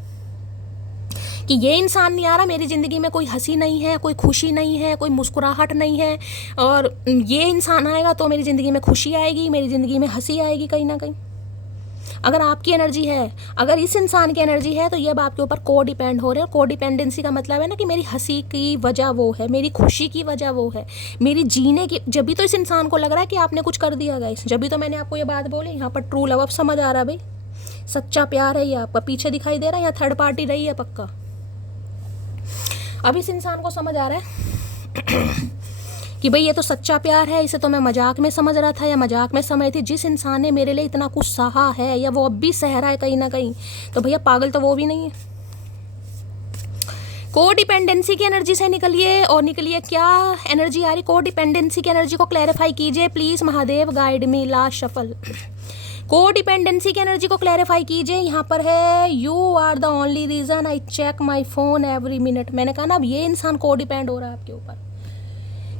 कि ये इंसान नहीं आ रहा मेरी ज़िंदगी में, कोई हंसी नहीं है, कोई खुशी नहीं है, कोई मुस्कुराहट नहीं है, और ये इंसान आएगा तो मेरी ज़िंदगी में खुशी आएगी, मेरी ज़िंदगी में हंसी आएगी कहीं ना कहीं। अगर आपकी एनर्जी है, अगर इस इंसान की एनर्जी है, तो ये अब आपके ऊपर को डिपेंड हो रहे हैं। को डिपेंडेंसी का मतलब है ना कि मेरी हंसी की वजह वो है, मेरी खुशी की वजह वो है, मेरी जीने की। जब भी तो इस इंसान को लग रहा है कि आपने कुछ कर दिया गाइस, जब भी तो मैंने आपको ये बात बोली। यहाँ पर ट्रू लव अब समझ आ रहा है भाई, सच्चा प्यार है ये आपका, पीछे दिखाई दे रहा है, यहाँ थर्ड पार्टी रही है पक्का। अब इस इंसान को समझ आ रहा है कि भाई ये तो सच्चा प्यार है, इसे तो मैं मजाक में समझ रहा था या मजाक में समझ थी। जिस इंसान ने मेरे लिए इतना कुछ सहा है या वो अब भी सह रहा है कहीं ना कहीं, तो भैया पागल तो वो भी नहीं है। को डिपेंडेंसी की एनर्जी से निकलिए, और निकलिए क्या एनर्जी आ रही, को डिपेंडेंसी की एनर्जी को क्लैरिफाई कीजिए please Mahadev, guide me. Last shuffle, को डिपेंडेंसी की एनर्जी को क्लैरिफाई कीजिए। यहाँ पर है you are the only reason I check my phone every minute. मैंने कहा ना अब ये इंसान को डिपेंड हो रहा है आपके ऊपर,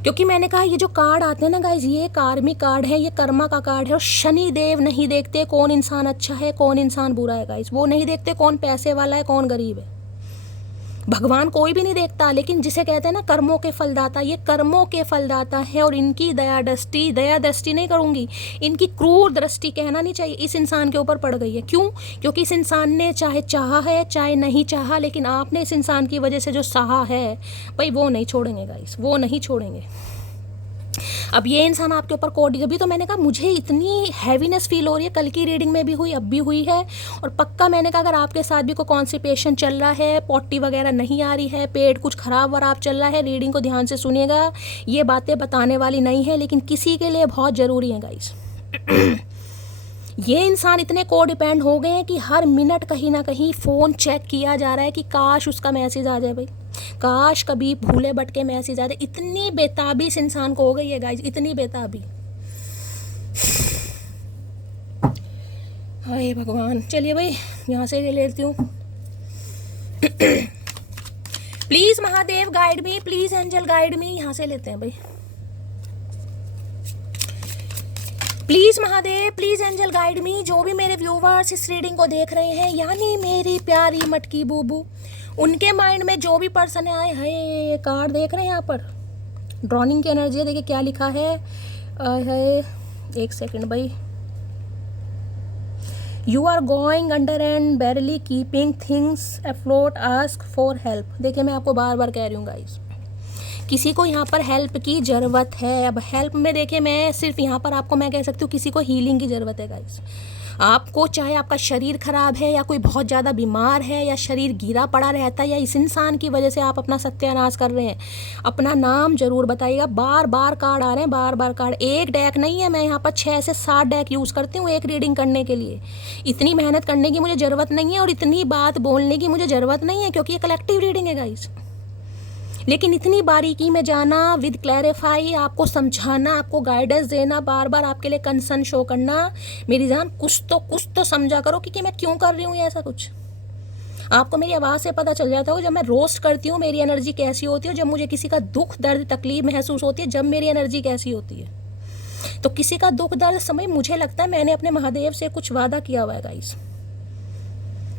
क्योंकि मैंने कहा ये जो कार्ड आते हैं ना गाइज, ये कार्मिक कार्ड है, ये कर्मा का कार्ड है। और शनि देव नहीं देखते कौन इंसान अच्छा है कौन इंसान बुरा है गाइज, वो नहीं देखते कौन पैसे वाला है कौन गरीब है, भगवान कोई भी नहीं देखता। लेकिन जिसे कहते हैं ना कर्मों के फलदाता, ये कर्मों के फलदाता है। और इनकी दया दृष्टि नहीं करूंगी, इनकी क्रूर दृष्टि कहना नहीं चाहिए, इस इंसान के ऊपर पड़ गई है। क्यों? क्योंकि इस इंसान ने चाहे चाहा है चाहे नहीं चाहा, लेकिन आपने इस इंसान की वजह से जो सहा है भाई वो नहीं छोड़ेंगे गाइस, वो नहीं छोड़ेंगे। अब ये इंसान आपके ऊपर कोड, जब भी तो मैंने कहा मुझे इतनी हैवीनेस फील हो रही है, कल की रीडिंग में भी हुई, अब भी हुई है। और पक्का मैंने कहा अगर आपके साथ भी कोई कॉन्स्टिपेशन चल रहा है, पॉटी वगैरह नहीं आ रही है, पेट कुछ खराब वराब चल रहा है, रीडिंग को ध्यान से सुनिएगा। ये बातें बताने वाली नहीं है, लेकिन किसी के लिए बहुत ज़रूरी है गाइस। ये इंसान इतने को डिपेंड हो गए हैं कि हर मिनट कहीं ना कहीं फ़ोन चेक किया जा रहा है कि काश उसका मैसेज आ जाए भाई, काश कभी भूले भटके मैसेज आ जाए। इतनी बेताबी इस इंसान को हो गई है गाइज, इतनी बेताबी, हाय भगवान। चलिए भाई यहाँ से ले लेती हूँ। Please Mahadev guide me, please angel guide me. यहाँ से लेते हैं भाई, please Mahadev, please angel guide me. जो भी मेरे व्यूवर्स इस रीडिंग को देख रहे हैं, यानी मेरी प्यारी मटकी बूबू, उनके माइंड में जो भी पर्सन है, आए हाय कार्ड देख रहे हैं यहाँ पर ड्रॉइंग की एनर्जी है, देखिए क्या लिखा है। हाय एक सेकंड भाई। You are going under and barely keeping things afloat, ask for help. देखिए मैं आपको बार बार कह रही हूँ गाइस, किसी को यहाँ पर हेल्प की ज़रूरत है। अब हेल्प में देखिए मैं सिर्फ यहाँ पर आपको मैं कह सकती हूँ किसी को हीलिंग की ज़रूरत है गाइस। आपको चाहे आपका शरीर खराब है या कोई बहुत ज़्यादा बीमार है या शरीर गिरा पड़ा रहता है या इस इंसान की वजह से आप अपना सत्यानाश कर रहे हैं, अपना नाम जरूर बताइएगा। बार बार कार्ड आ रहे हैं, बार बार कार्ड। एक डेक नहीं है, मैं यहाँ पर 6 से 7 डेक यूज़ करती हूँ एक रीडिंग करने के लिए। इतनी मेहनत करने की मुझे ज़रूरत नहीं है और इतनी बात बोलने की मुझे ज़रूरत नहीं है, क्योंकि ये कलेक्टिव रीडिंग है गाइस। लेकिन इतनी बारीकी में जाना, विद क्लैरिफाई, आपको समझाना, आपको गाइडेंस देना, बार बार आपके लिए कंसर्न शो करना। मेरी जान कुछ तो समझा करो कि मैं क्यों कर रही हूँ ये ऐसा कुछ। आपको मेरी आवाज़ से पता चल जाता है जब मैं रोस्ट करती हूँ मेरी एनर्जी कैसी होती है, जब मुझे किसी का दुख दर्द तकलीफ महसूस होती है, जब मेरी एनर्जी कैसी होती है। तो किसी का दुख दर्द समय मुझे लगता है मैंने अपने महादेव से कुछ वादा किया हुआ है गाइस,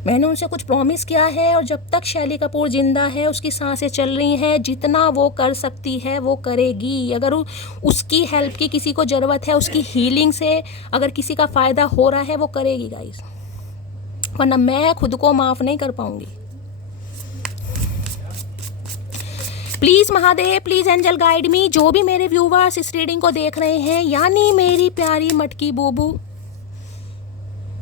मैंने उनसे कुछ प्रॉमिस किया है। और जब तक शैली कपूर जिंदा है, उसकी सांसें चल रही हैं, जितना वो कर सकती है वो करेगी। अगर उसकी हेल्प की किसी को ज़रूरत है, उसकी हीलिंग से अगर किसी का फ़ायदा हो रहा है, वो करेगी गाइस, वरना मैं खुद को माफ़ नहीं कर पाऊंगी। Please Mahadev, please angel guide me. जो भी मेरे व्यूवर्स इस रीडिंग को देख रहे हैं, यानी मेरी प्यारी मटकी बूबू,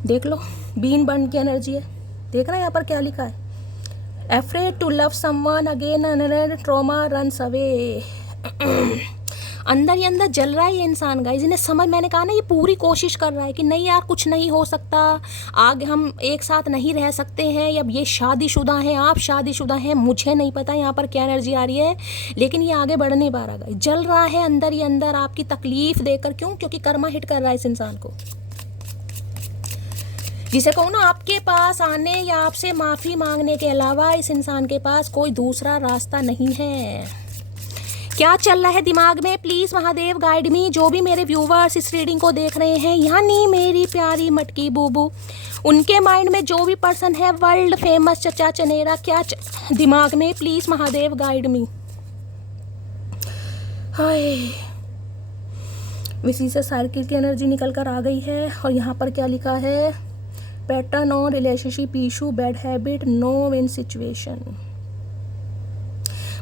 देख लो बीन बर्न की एनर्जी है। देख रहे हैं यहाँ पर क्या लिखा है, afraid to love someone again another trauma runs away. अंदर ही अंदर जल रहा है ये इंसान गाइस, इन्हें समझ, मैंने कहा ना ये पूरी कोशिश कर रहा है कि नहीं यार कुछ नहीं हो सकता, आगे हम एक साथ नहीं रह सकते हैं। अब ये शादीशुदा हैं, आप शादीशुदा हैं, मुझे नहीं पता यहाँ पर क्या एनर्जी आ रही है, लेकिन ये आगे बढ़ नहीं पा रहा गाइस, जल रहा है अंदर ही अंदर आपकी तकलीफ देकर। क्यों? क्योंकि कर्मा हिट कर रहा है इस इंसान को। जिसे कहूँ ना, आपके पास आने या आपसे माफ़ी मांगने के अलावा इस इंसान के पास कोई दूसरा रास्ता नहीं है। क्या चल रहा है दिमाग में? प्लीज़ महादेव गाइड मी। जो भी मेरे व्यूवर्स इस रीडिंग को देख रहे हैं, यानी मेरी प्यारी मटकी बूबू, उनके माइंड में जो भी पर्सन है वर्ल्ड फेमस चचा चनेरा, क्या दिमाग में? Please Mahadev guide me. Hi, इसी से सर्किल की एनर्जी निकल कर आ गई है। और यहाँ पर क्या लिखा है, pattern on relationship issue, bad habit, no win situation.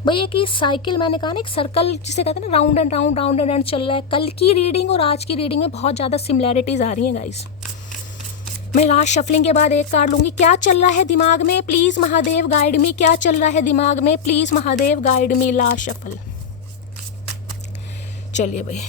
भैया कि साइकिल, मैंने कहा ना एक सर्कल जिसे कहते हैं ना, round and round round and round चल रहा है। कल की रीडिंग और आज की रीडिंग में बहुत ज़्यादा सिमिलैरिटीज़ आ रही हैं गाइस। मैं लास्ट शफलिंग के बाद एक कार्ड लूँगी। क्या चल रहा है दिमाग में? Please Mahadev guide me. क्या चल रहा है दिमाग में? Please Mahadev guide me. Last shuffle. चलिए भाई,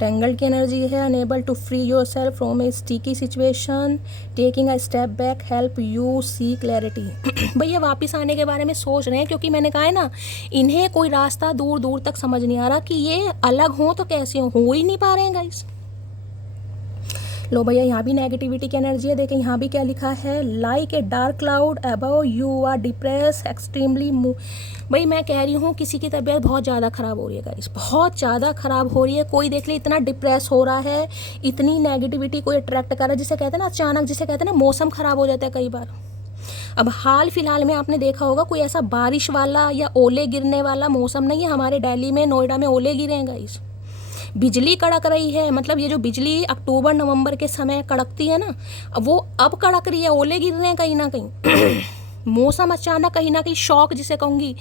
टेंगल्ड की एनर्जी है, unable to free yourself from a sticky situation, taking a step back help you see clarity. भैया वापस आने के बारे में सोच रहे हैं, क्योंकि मैंने कहा है ना, इन्हें कोई रास्ता दूर दूर तक समझ नहीं आ रहा कि ये अलग हों तो कैसे हो ही नहीं पा रहे हैं गाइस। लो भैया, यहाँ भी नेगेटिविटी की एनर्जी है। देखें यहाँ भी क्या लिखा है, like a dark cloud above you are depress extremely. भाई मैं कह रही हूँ किसी की तबीयत बहुत ज़्यादा ख़राब हो रही है गाइस, बहुत ज़्यादा ख़राब हो रही है। कोई देख ले इतना डिप्रेस हो रहा है, इतनी नेगेटिविटी कोई अट्रैक्ट कर रहा है, जिसे कहते हैं ना अचानक, जिसे कहते हैं ना मौसम ख़राब हो जाता है कई बार। अब हाल फिलहाल में आपने देखा होगा कोई ऐसा बारिश वाला या ओले गिरने वाला मौसम नहीं है। हमारे दिल्ली में, नोएडा में ओले गिरे हैं गाइस, बिजली कड़क रही है। मतलब ये जो बिजली अक्टूबर नवंबर के समय कड़कती है ना, वो अब कड़क रही है, ओले गिर रहे हैं कहीं ना कहीं। मौसम अचानक कहीं ना कहीं शॉक जिसे कहूँगी।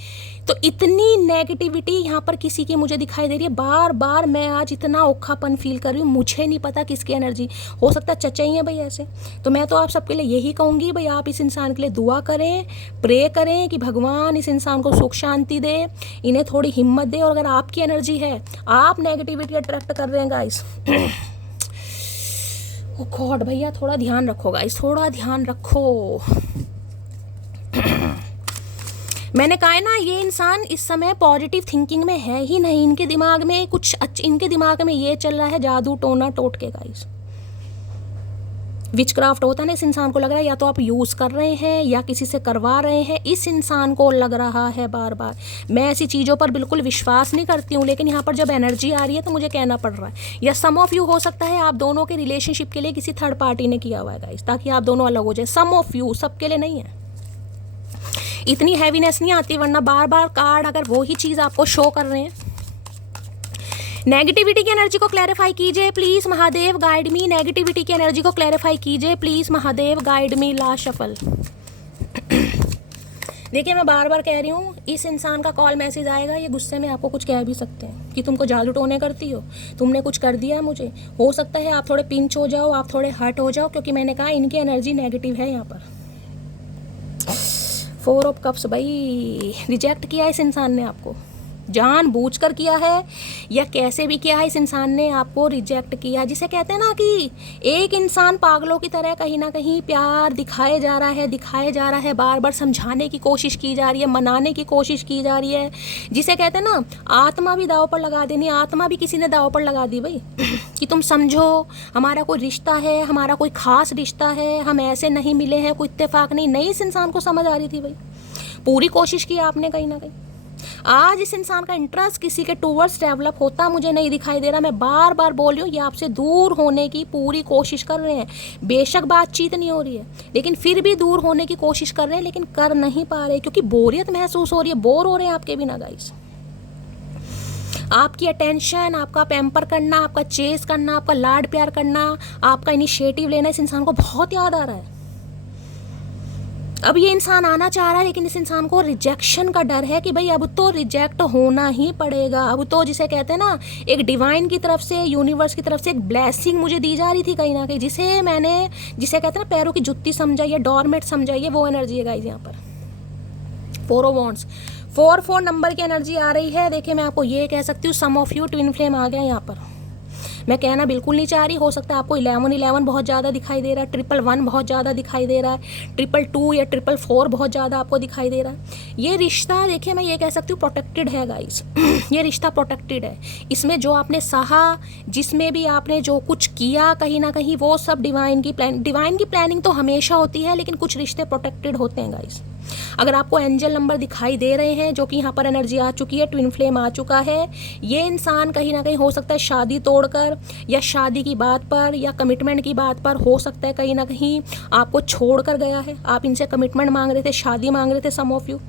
तो इतनी नेगेटिविटी यहाँ पर किसी की मुझे दिखाई दे रही है। बार बार मैं आज इतना औखापन फील कर रही हूँ, मुझे नहीं पता किसकी एनर्जी हो सकता है। चचा ही है भाई ऐसे। तो मैं तो आप सबके लिए यही कहूँगी भाई, आप इस इंसान के लिए दुआ करें, प्रे करें कि भगवान इस इंसान को सुख शांति दे, इन्हें थोड़ी हिम्मत दे। और अगर आपकी एनर्जी है, आप नेगेटिविटी अट्रैक्ट कर रहे हैं गाइस, ओ गॉड भैया थोड़ा ध्यान रखो गाइस, थोड़ा ध्यान रखो। मैंने कहा है ना, ये इंसान इस समय पॉजिटिव थिंकिंग में है ही नहीं। इनके दिमाग में कुछ इनके दिमाग में ये चल रहा है, जादू टोना टोटके गाइस। विचक्राफ्ट होता है ना, इस इंसान को लग रहा है या तो आप यूज़ कर रहे हैं या किसी से करवा रहे हैं, इस इंसान को लग रहा है बार बार। मैं ऐसी चीज़ों पर बिल्कुल विश्वास नहीं करती हूँ, लेकिन यहाँ पर जब एनर्जी आ रही है तो मुझे कहना पड़ रहा है। या सम ऑफ यू हो सकता है आप दोनों के रिलेशनशिप के लिए किसी थर्ड पार्टी ने किया हुआ है गाइस, ताकि आप दोनों अलग हो जाए। सम ऑफ यू, सबके लिए नहीं है। इतनी हैवीनेस नहीं आती, वरना बार बार कार्ड अगर वही चीज़ आपको शो कर रहे हैं। नेगेटिविटी की एनर्जी को क्लैरिफाई कीजिए please Mahadev, guide me. Negativity की एनर्जी को क्लैरिफाई कीजिए please Mahadev, guide me. Last shuffle. देखिए मैं बार बार कह रही हूँ, इस इंसान का कॉल मैसेज आएगा, ये गुस्से में आपको कुछ कह भी सकते हैं कि तुमको जादू टोने करती हो, तुमने कुछ कर दिया मुझे। हो सकता है आप थोड़े पिंच हो जाओ, आप थोड़े हर्ट हो जाओ, क्योंकि मैंने कहा इनकी एनर्जी नेगेटिव है यहाँ पर। 4 ऑफ कप्स, भाई रिजेक्ट किया इस इंसान ने आपको, जानबूझकर किया है या कैसे भी किया है, इस इंसान ने आपको रिजेक्ट किया। जिसे कहते हैं ना कि एक इंसान पागलों की तरह कहीं ना कहीं प्यार दिखाए जा रहा है, बार बार समझाने की कोशिश की जा रही है, मनाने की कोशिश की जा रही है। जिसे कहते हैं ना आत्मा भी दाव पर लगा देनी, आत्मा भी किसी ने दाव पर लगा दी भाई कि तुम समझो हमारा कोई रिश्ता है, हमारा कोई खास रिश्ता है, हम ऐसे नहीं मिले हैं, कोई इत्तेफाक नहीं। इस इंसान को समझ आ रही थी भाई, पूरी कोशिश की आपने कहीं ना कहीं। आज इस इंसान का इंटरेस्ट किसी के टूवर्ड्स डेवलप होता मुझे नहीं दिखाई दे रहा। मैं बार बार बोल रही हूँ, ये आपसे दूर होने की पूरी कोशिश कर रहे हैं। बेशक बातचीत नहीं हो रही है, लेकिन फिर भी दूर होने की कोशिश कर रहे हैं, लेकिन कर नहीं पा रहे, क्योंकि बोरियत महसूस हो रही है, बोर हो रहे हैं आपके बिना गाइस। आपकी अटेंशन, आपका पैम्पर करना, आपका चेस करना, आपका लाड प्यार करना, आपका इनिशिएटिव लेना इस इंसान को बहुत याद आ रहा है। अब ये इंसान आना चाह रहा है, लेकिन इस इंसान को रिजेक्शन का डर है कि भाई अब तो रिजेक्ट होना ही पड़ेगा। अब तो जिसे कहते हैं ना एक डिवाइन की तरफ से, यूनिवर्स की तरफ से एक ब्लेसिंग मुझे दी जा रही थी कहीं ना कहीं, जिसे कहते हैं ना पैरों की जुत्ती समझाइए, डोरमेट समझाइए, वो एनर्जी है गाइस यहाँ पर। 4 ऑफ वॉन्ड्स, 4 नंबर की एनर्जी आ रही है। देखिए मैं आपको ये कह सकती हूँ, सम ऑफ यू ट्विन फ्लेम आ गया यहाँ पर। मैं कहना बिल्कुल नहीं चाह रही, हो सकता है आपको 11 बहुत ज़्यादा दिखाई दे रहा है, 111 बहुत ज़्यादा दिखाई दे रहा है, 222 या 444 बहुत ज़्यादा आपको दिखाई दे रहा है। ये रिश्ता देखिए मैं ये कह सकती हूँ प्रोटेक्टेड है गाइस ये रिश्ता प्रोटेक्टेड है। इसमें जो आपने सहा, जिसमें भी आपने जो कुछ किया कहीं ना कहीं, वो सब डिवाइन की प्लानिंग तो हमेशा होती है, लेकिन कुछ रिश्ते प्रोटेक्टेड होते हैं गाइस। अगर आपको एंजल नंबर दिखाई दे रहे हैं, जो कि यहाँ पर एनर्जी आ चुकी है, ट्विन फ्लेम आ चुका है, ये इंसान कहीं ना कहीं हो सकता है शादी तोड़कर, या शादी की बात पर, या कमिटमेंट की बात पर, हो सकता है कहीं ना कहीं आपको छोड़कर गया है। आप इनसे कमिटमेंट मांग रहे थे, शादी मांग रहे थे, सम ऑफ यू।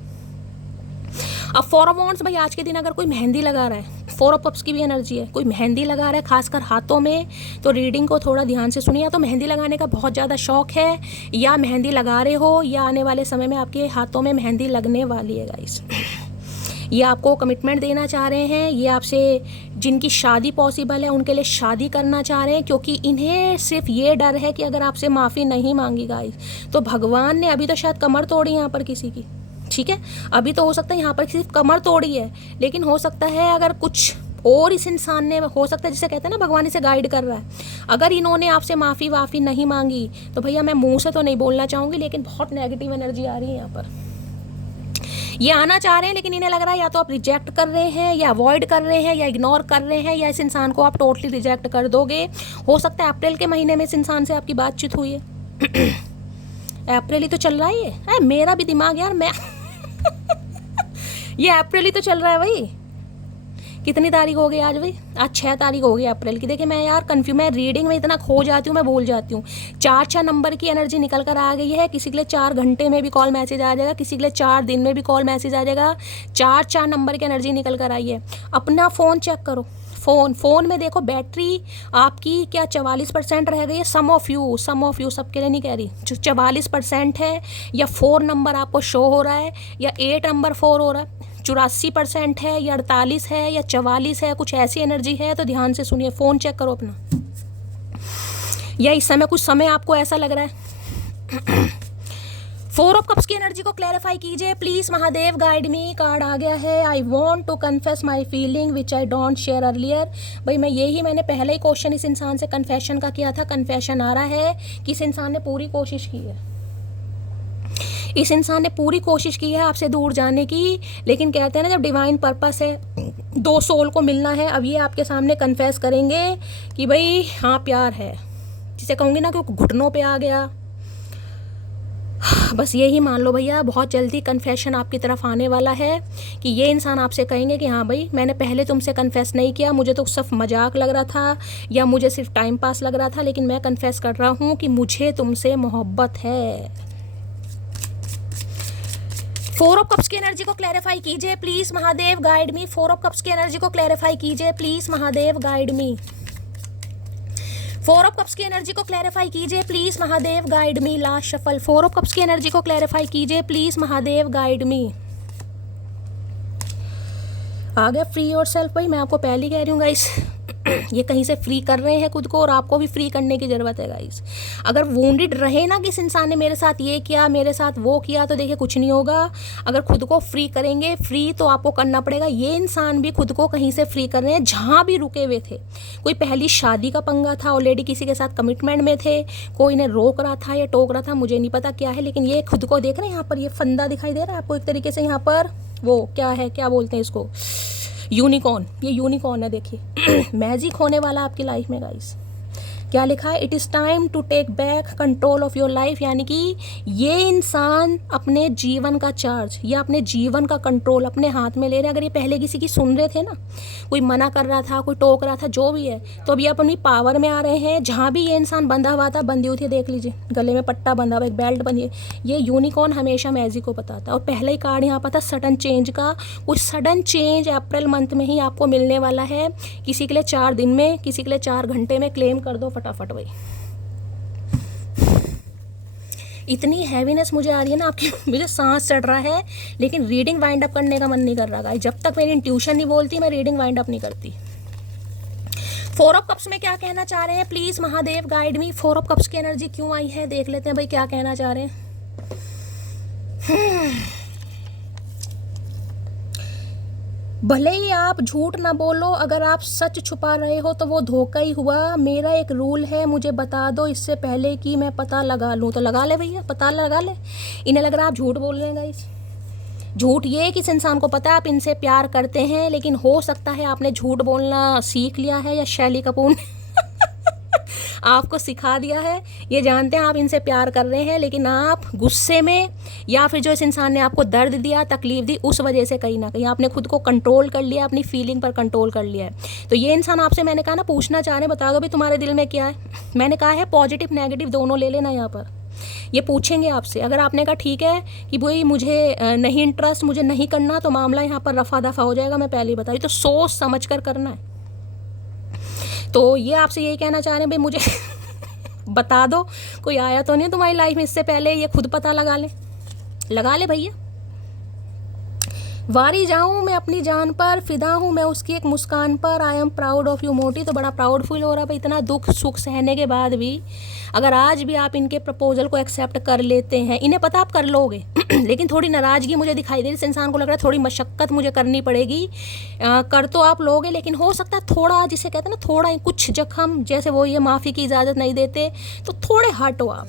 अब 4 ऑफ वॉन्ड्स, भाई आज के दिन अगर कोई मेहंदी लगा रहा है, 4 ऑफ कप्स की भी एनर्जी है, कोई मेहंदी लगा रहा है खासकर हाथों में, तो रीडिंग को थोड़ा ध्यान से सुनिए। तो मेहंदी लगाने का बहुत ज़्यादा शौक है, या मेहंदी लगा रहे हो, या आने वाले समय में आपके हाथों में मेहंदी लगने वाली है गाइस। ये आपको कमिटमेंट देना चाह रहे हैं, ये आपसे जिनकी शादी पॉसिबल है उनके लिए शादी करना चाह रहे हैं, क्योंकि इन्हें सिर्फ ये डर है कि अगर आपसे माफ़ी नहीं मांगी गाइस तो भगवान ने, अभी तो शायद कमर तोड़ी यहाँ पर किसी की, ठीक है, अभी तो हो सकता है यहाँ पर सिर्फ कमर तोड़ी है, लेकिन हो सकता है अगर कुछ और इस इंसान ने, हो सकता है जिसे कहते हैं ना भगवान इसे गाइड कर रहा है, अगर इन्होंने आपसे माफ़ी नहीं मांगी तो भैया मैं मुंह से तो नहीं बोलना चाहूँगी, लेकिन बहुत नेगेटिव एनर्जी आ रही है यहाँ पर। ये आना चाह रहे हैं, लेकिन इन्हें लग रहा है या तो आप रिजेक्ट कर रहे हैं, या अवॉइड कर रहे हैं, या इग्नोर कर रहे हैं, या इस इंसान को आप टोटली रिजेक्ट कर दोगे। हो सकता है अप्रैल के महीने में इस इंसान से आपकी बातचीत हुई है अप्रैल ही तो चल रहा है ये, मेरा भी दिमाग यार, मैं ये अप्रैल ही तो चल रहा है भाई। कितनी तारीख हो गई आज भाई? आज 6 तारीख हो गई अप्रैल की। देखिए मैं यार मैं रीडिंग में इतना खो जाती हूँ, मैं भूल जाती हूँ। 4 नंबर की एनर्जी निकल कर आ गई है। किसी के लिए 4 घंटे में भी कॉल मैसेज आ जाएगा, किसी के लिए 4 दिन में भी कॉल मैसेज आ जाएगा। 4 नंबर की एनर्जी निकल कर आई है। अपना फ़ोन चेक करो, फ़ोन में देखो बैटरी आपकी क्या 44% रह गई है। सम ऑफ यू सबके लिए नहीं कह रही, 44% है, या 4 नंबर आपको शो हो रहा है, या 8 नंबर 4 हो रहा है, 84% है, या 48 है, या 44 है, कुछ ऐसी एनर्जी है। तो ध्यान से सुनिए, फ़ोन चेक करो अपना, या इस समय कुछ समय आपको ऐसा लग रहा है। 4 ऑफ कप्स की एनर्जी को क्लैरिफाई कीजिए please Mahadev, guide me. Card आ गया है, I want to confess my feeling which I don't share earlier. भाई मैंने पहले ही क्वेश्चन इस इंसान से कन्फेशन का किया था। कन्फेशन आ रहा है कि इस इंसान ने पूरी कोशिश की है, इस इंसान ने पूरी कोशिश की है आपसे दूर जाने की, लेकिन कहते हैं ना जब डिवाइन पर्पस है, 2 सोल को मिलना है। अब ये आपके सामने कन्फेस करेंगे कि भाई हाँ प्यार है, जिसे कहूँगी ना कि वो घुटनों पे आ गया, बस यही मान लो भैया, बहुत जल्दी कन्फेशन आपकी तरफ आने वाला है कि ये इंसान आपसे कहेंगे कि हाँ भाई मैंने पहले तुमसे कन्फेस नहीं किया, मुझे तो सिर्फ मजाक लग रहा था या मुझे सिर्फ टाइम पास लग रहा था, लेकिन मैं कन्फेस कर रहा हूँ कि मुझे तुमसे मोहब्बत है। 4 ऑफ कप्स की एनर्जी को क्लैरिफाई कीजिए please Mahadev, guide me. 4 of cups की एनर्जी को क्लैरिफाई कीजिए please Mahadev, guide me. 4 of cups की एनर्जी को क्लैरिफाई कीजिए please Mahadev, guide me. Last shuffle. 4 of cups की एनर्जी को क्लैरिफाई कीजिए प्लीज महादेव, गाइड मी। आ गया फ्री योरसेल्फ। भाई मैं आपको पहले ही कह रही हूँ गाइस, ये कहीं से फ्री कर रहे हैं खुद को और आपको भी फ्री करने की ज़रूरत है गाइस। अगर वोंडेड रहे ना किस इंसान ने मेरे साथ ये किया, मेरे साथ वो किया, तो देखिए कुछ नहीं होगा। अगर खुद को फ्री करेंगे, फ्री तो आपको करना पड़ेगा। ये इंसान भी खुद को कहीं से फ्री कर रहे हैं जहाँ भी रुके हुए थे। कोई पहली शादी का पंगा था, ऑलरेडी किसी के साथ कमिटमेंट में थे, कोई ने रोक रहा था या टोक रहा था, मुझे नहीं पता क्या है, लेकिन ये खुद को देख रहे हैं। यहाँ पर ये फंदा दिखाई दे रहा है आपको एक तरीके से, यहाँ पर वो क्या है, क्या बोलते हैं इसको, यूनिकॉर्न। ये यूनिकॉर्न है देखिए। मैजिक होने वाला आपकी लाइफ में गाइस। क्या लिखा है, it is time to take back control of your life, यानी कि ये इंसान अपने जीवन का चार्ज या अपने जीवन का कंट्रोल अपने हाथ में ले रहे हैं। अगर ये पहले किसी की सुन रहे थे ना, कोई मना कर रहा था, कोई टोक रहा था, जो भी है, तो अभी अपनी पावर में आ रहे हैं। जहाँ भी ये इंसान बंधा हुआ था, बंधी हुई थी, देख लीजिए गले में पट्टा बंधा हुआ, एक बेल्ट बंधी है। ये यूनिकॉर्न हमेशा मैजिक को बताता है। और पहला ही कार्ड यहाँ पर था सडन चेंज का। कुछ सडन चेंज अप्रैल मंथ में ही आपको मिलने वाला है। किसी के लिए 4 दिन में, किसी के लिए 4 घंटे में। क्लेम कर दो फटाफट भाई। इतनी हैवीनेस मुझे आ रही है ना आपकी, मुझे सांस चढ़ रहा है, लेकिन रीडिंग वाइंड अप करने का मन नहीं कर रहा गाइस। जब तक मेरी इंट्यूशन नहीं बोलती, मैं रीडिंग वाइंड अप नहीं करती। 4 ऑफ कप्स में क्या कहना चाह रहे हैं please Mahadev, guide me. 4 of cups की एनर्जी क्यों आई है, देख लेते हैं भाई क्या कहना चाह रहे हैं। भले ही आप झूठ ना बोलो, अगर आप सच छुपा रहे हो तो वो धोखा ही हुआ। मेरा एक रूल है, मुझे बता दो इससे पहले कि मैं पता लगा लूँ। तो लगा ले भैया, पता लगा ले। इन्हें लग रहा है आप झूठ बोल रहे हैं गाइस। झूठ ये कि इस इंसान को पता है आप इनसे प्यार करते हैं, लेकिन हो सकता है आपने झूठ बोलना सीख लिया है या शैली कपूर ने आपको सिखा दिया है। ये जानते हैं आप इनसे प्यार कर रहे हैं, लेकिन आप गुस्से में या फिर जो इस इंसान ने आपको दर्द दिया, तकलीफ दी, उस वजह से कहीं ना कहीं आपने खुद को कंट्रोल कर लिया, अपनी फीलिंग पर कंट्रोल कर लिया है। तो ये इंसान आपसे, मैंने कहा ना, पूछना चाह रहे हैं, बता दो भी तुम्हारे दिल में क्या है। मैंने कहा है पॉजिटिव नेगेटिव दोनों ले लेना यहाँ पर। ये पूछेंगे आपसे। अगर आपने कहा ठीक है कि भाई मुझे नहीं इंटरेस्ट, मुझे नहीं करना, तो मामला यहाँ पर रफा दफा हो जाएगा। मैं पहले ही बता रही, तो सोच समझ कर करना है। तो ये आपसे यही कहना चाह रहे हैं भाई मुझे बता दो कोई आया तो नहीं तुम्हारी लाइफ में इससे पहले, ये खुद पता लगा ले भैया। वारी जाऊं मैं अपनी जान पर, फिदा हूँ मैं उसकी एक मुस्कान पर, I am proud of you मोटी। तो बड़ा प्राउड फील हो रहा है भाई, इतना दुख सुख सहने के बाद भी अगर आज भी आप इनके प्रपोजल को एक्सेप्ट कर लेते हैं, इन्हें पता आप कर लोगे लेकिन थोड़ी नाराज़गी मुझे दिखाई दे रही है। इस इंसान को लग रहा है थोड़ी मशक्क़त मुझे करनी पड़ेगी। कर तो आप लोगे, लेकिन हो सकता है थोड़ा, जिसे कहते हैं ना, थोड़ा कुछ जख्म, जैसे वो ये माफ़ी की इजाज़त नहीं देते, तो थोड़े हट हो आप।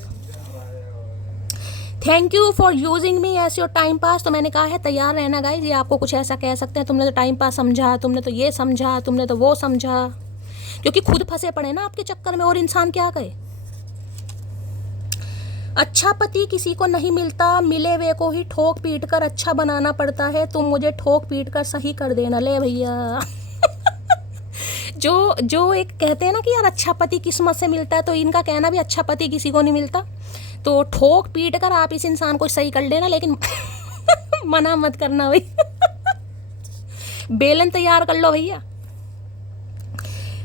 Thank you for using me as your time pass. तो मैंने कहा है तैयार रहना गाइज, ये आपको कुछ ऐसा कह सकते हैं, तुमने तो टाइम पास समझा, तुमने तो ये समझा, तुमने तो वो समझा, क्योंकि खुद फंसे पड़े ना आपके चक्कर में। और इंसान क्या कहे। अच्छा पति किसी को नहीं मिलता, मिले वे को ही ठोक पीट कर अच्छा बनाना पड़ता है। तुम मुझे ठोक पीट कर सही कर देना। ले भैया जो एक कहते हैं ना कि यार अच्छा पति किस्मत से मिलता है, तो इनका कहना भी अच्छा पति किसी को नहीं मिलता। तो ठोक पीट कर आप इस इंसान को सही कर लेना, लेकिन मना मत करना भाई बेलन तैयार कर लो भैया।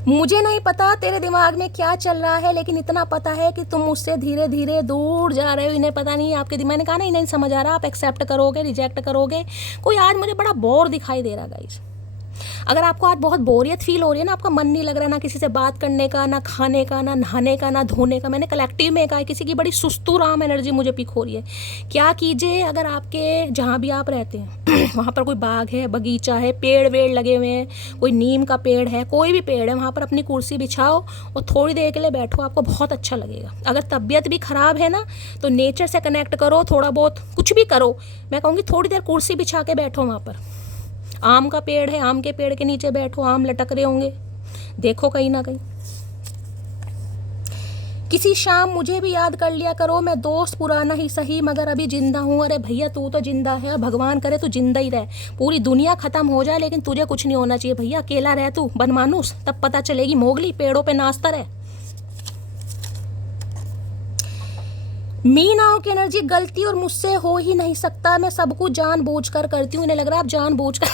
मुझे नहीं पता तेरे दिमाग में क्या चल रहा है, लेकिन इतना पता है कि तुम मुझसे धीरे धीरे दूर जा रहे हो। इन्हें पता नहीं है आपके दिमाग, मैंने कहा ना, इन्हें नहीं समझ आ रहा, आप एक्सेप्ट करोगे रिजेक्ट करोगे। कोई आज मुझे बड़ा बोर दिखाई दे रहा गाइस। अगर आपको आज बहुत बोरियत फील हो रही है ना, आपका मन नहीं लग रहा ना किसी से बात करने का, ना खाने का, ना नहाने का, ना धोने का, मैंने कलेक्टिव में कहा किसी की बड़ी सुस्तू राम एनर्जी मुझे पिक हो रही है। क्या कीजिए, अगर आपके जहाँ भी आप रहते हैं वहाँ पर कोई बाग है, बगीचा है, पेड़ वेड़ लगे हुए हैं, कोई नीम का पेड़ है, कोई भी पेड़ है, वहाँ पर अपनी कुर्सी बिछाओ और थोड़ी देर के लिए बैठो, आपको बहुत अच्छा लगेगा। अगर तबीयत भी ख़राब है ना, तो नेचर से कनेक्ट करो, थोड़ा बहुत कुछ भी करो। मैं कहूँगी थोड़ी देर कुर्सी बिछा के बैठो वहाँ पर। आम का पेड़ है, आम के पेड़ के नीचे बैठो, आम लटक रहे होंगे, देखो कहीं ना कहीं। किसी शाम मुझे भी याद कर लिया करो, मैं दोस्त पुराना ही सही मगर अभी जिंदा हूँ। अरे भैया तू तो जिंदा है, भगवान करे तू जिंदा ही रहे, पूरी दुनिया खत्म हो जाए लेकिन तुझे कुछ नहीं होना चाहिए भैया। अकेला रह तू बनमानुस, तब पता चलेगी मोगली पेड़ों पे नाचता रहे। मीनाओं की एनर्जी, गलती और मुझसे हो ही नहीं सकता, मैं सब कुछ जानबूझकर करती हूँ। इन्हें लग रहा है आप जानबूझकर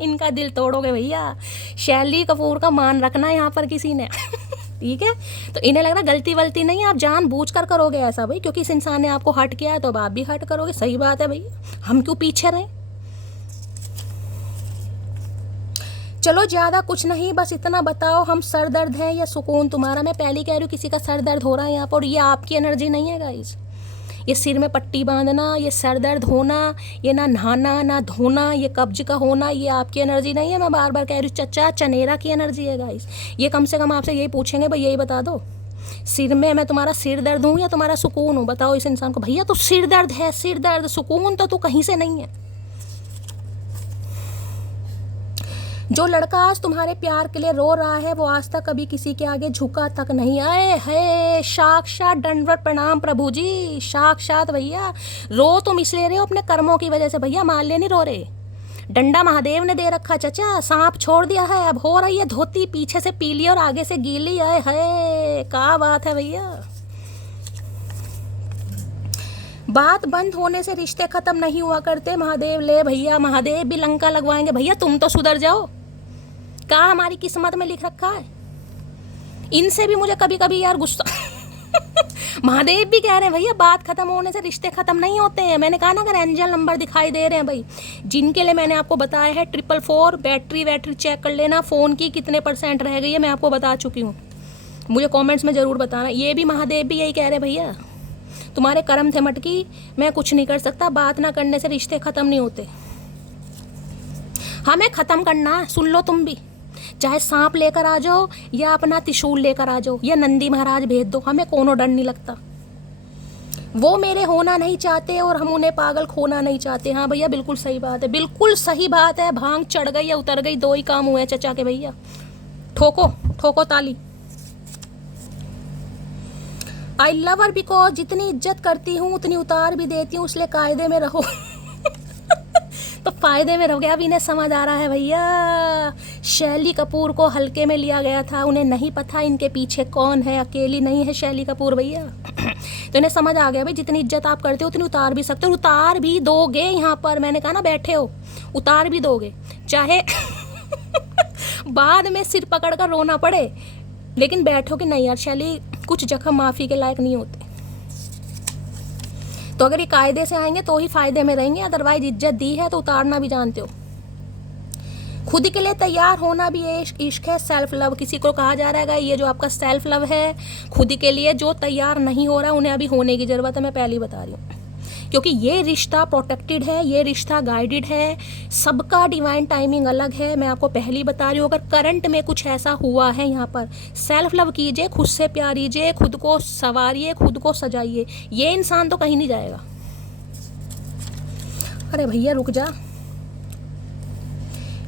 इनका दिल तोड़ोगे भैया। शैली कपूर का मान रखना यहाँ पर किसी ने ठीक है, तो इन्हें लग रहा गलती वलती नहीं, आप जानबूझकर करोगे ऐसा भाई, क्योंकि इस इंसान ने आपको हर्ट किया है तो अब आप भी हर्ट करोगे। सही बात है भैया, हम क्यों पीछे रहें। चलो ज्यादा कुछ नहीं, बस इतना बताओ हम सर दर्द है या सुकून तुम्हारा। मैं पहले कह रही हूँ किसी का सर दर्द हो रहा है यहाँ पर, और ये आपकी एनर्जी नहीं है गाइस। ये सिर में पट्टी बांधना, ये सर दर्द होना, ये ना नहाना ना धोना, ये कब्ज का होना, ये आपकी एनर्जी नहीं है। मैं बार बार कह रही हूँ चचा चनेरा की एनर्जी है गाइस। ये कम से कम आपसे यही पूछेंगे भाई यही बता दो, सिर में मैं तुम्हारा सिर दर्द हूँ या तुम्हारा सुकून हूँ। बताओ इस इंसान को, भैया तो सिर दर्द है, सिर दर्द, सुकून तो तू कहीं से नहीं है। जो लड़का आज तुम्हारे प्यार के लिए रो रहा है वो आज तक कभी किसी के आगे झुका तक नहीं। आए है साक्षात दंडवत प्रणाम प्रभु जी, साक्षात भैया। रो तुम इसलिए रहे हो अपने कर्मों की वजह से भैया, मान ले नहीं रो रहे। डंडा महादेव ने दे रखा चचा, सांप छोड़ दिया है, अब हो रही है धोती पीछे से पीली और आगे से गीली। आए है क्या बात है भैया। बात बंद होने से रिश्ते खत्म नहीं हुआ करते महादेव। ले भैया महादेव भी लंका लगवाएंगे भैया, तुम तो सुधर जाओ। क्या हमारी किस्मत में लिख रखा है, इनसे भी मुझे कभी कभी यार गुस्सा महादेव भी कह रहे हैं भैया बात खत्म होने से रिश्ते खत्म नहीं होते हैं। मैंने कहा ना अगर एंजल नंबर दिखाई दे रहे हैं भाई, जिनके लिए मैंने आपको बताया है 444 बैटरी चेक कर लेना, फ़ोन की कितने % रह गई है मैं आपको बता चुकी हूँ। मुझे कमेंट्स में ज़रूर बताना। ये भी महादेव भी यही कह रहे हैं भैया तुम्हारे कर्म थे मटकी, मैं कुछ नहीं कर सकता, बात ना करने से रिश्ते ख़त्म नहीं होते। हमें ख़त्म करना है, सुन लो तुम भी, चाहे सांप लेकर आ जाओ या अपना त्रिशूल लेकर आ जाओ या नंदी महाराज भेज दो, हमें कोनो डर नहीं लगता। वो मेरे होना नहीं चाहते और हम उन्हें पागल खोना नहीं चाहते। हाँ भैया बिल्कुल सही बात है, बिल्कुल सही बात है। भांग चढ़ गई या उतर गई, दो ही काम हुए चचा के भैया। ठोको ठोको ताली। आई लव हर बिकॉज जितनी इज्जत करती हूँ उतनी उतार भी देती हूँ, इसलिए कायदे में रहो तो फायदे में रहोगे। अब इन्हें समझ आ रहा है भैया, शैली कपूर को हल्के में लिया गया था, उन्हें नहीं पता इनके पीछे कौन है। अकेली नहीं है शैली कपूर भैया तो इन्हें समझ आ गया भाई जितनी इज्जत आप करते हो उतनी उतार भी सकते हो, उतार भी दोगे। यहाँ पर मैंने कहा ना बैठे हो, उतार भी दोगे, चाहे बाद में सिर पकड़ कर रोना पड़े, लेकिन बैठो कि नहीं यार शैली कुछ जख्म माफ़ी के लायक नहीं होते। तो अगर ये कायदे से आएंगे तो ही फायदे में रहेंगे, अदरवाइज इज्जत दी है तो उतारना भी जानते हो। खुद के लिए तैयार होना भी इश्क है, सेल्फ लव किसी को कहा जा रहा है। ये जो आपका सेल्फ लव है, खुद के लिए जो तैयार नहीं हो रहा उन्हें अभी होने की ज़रूरत है। मैं पहले ही बता रही हूँ, क्योंकि ये रिश्ता प्रोटेक्टेड है, ये रिश्ता गाइडेड है, सबका डिवाइन टाइमिंग अलग है। मैं आपको पहले ही बता रही हूँ, अगर करंट में कुछ ऐसा हुआ है यहाँ पर, सेल्फ लव कीजिए, खुद से प्यार कीजिए, खुद को संवारिए, खुद को सजाइए, ये इंसान तो कहीं नहीं जाएगा। अरे भैया रुक जा।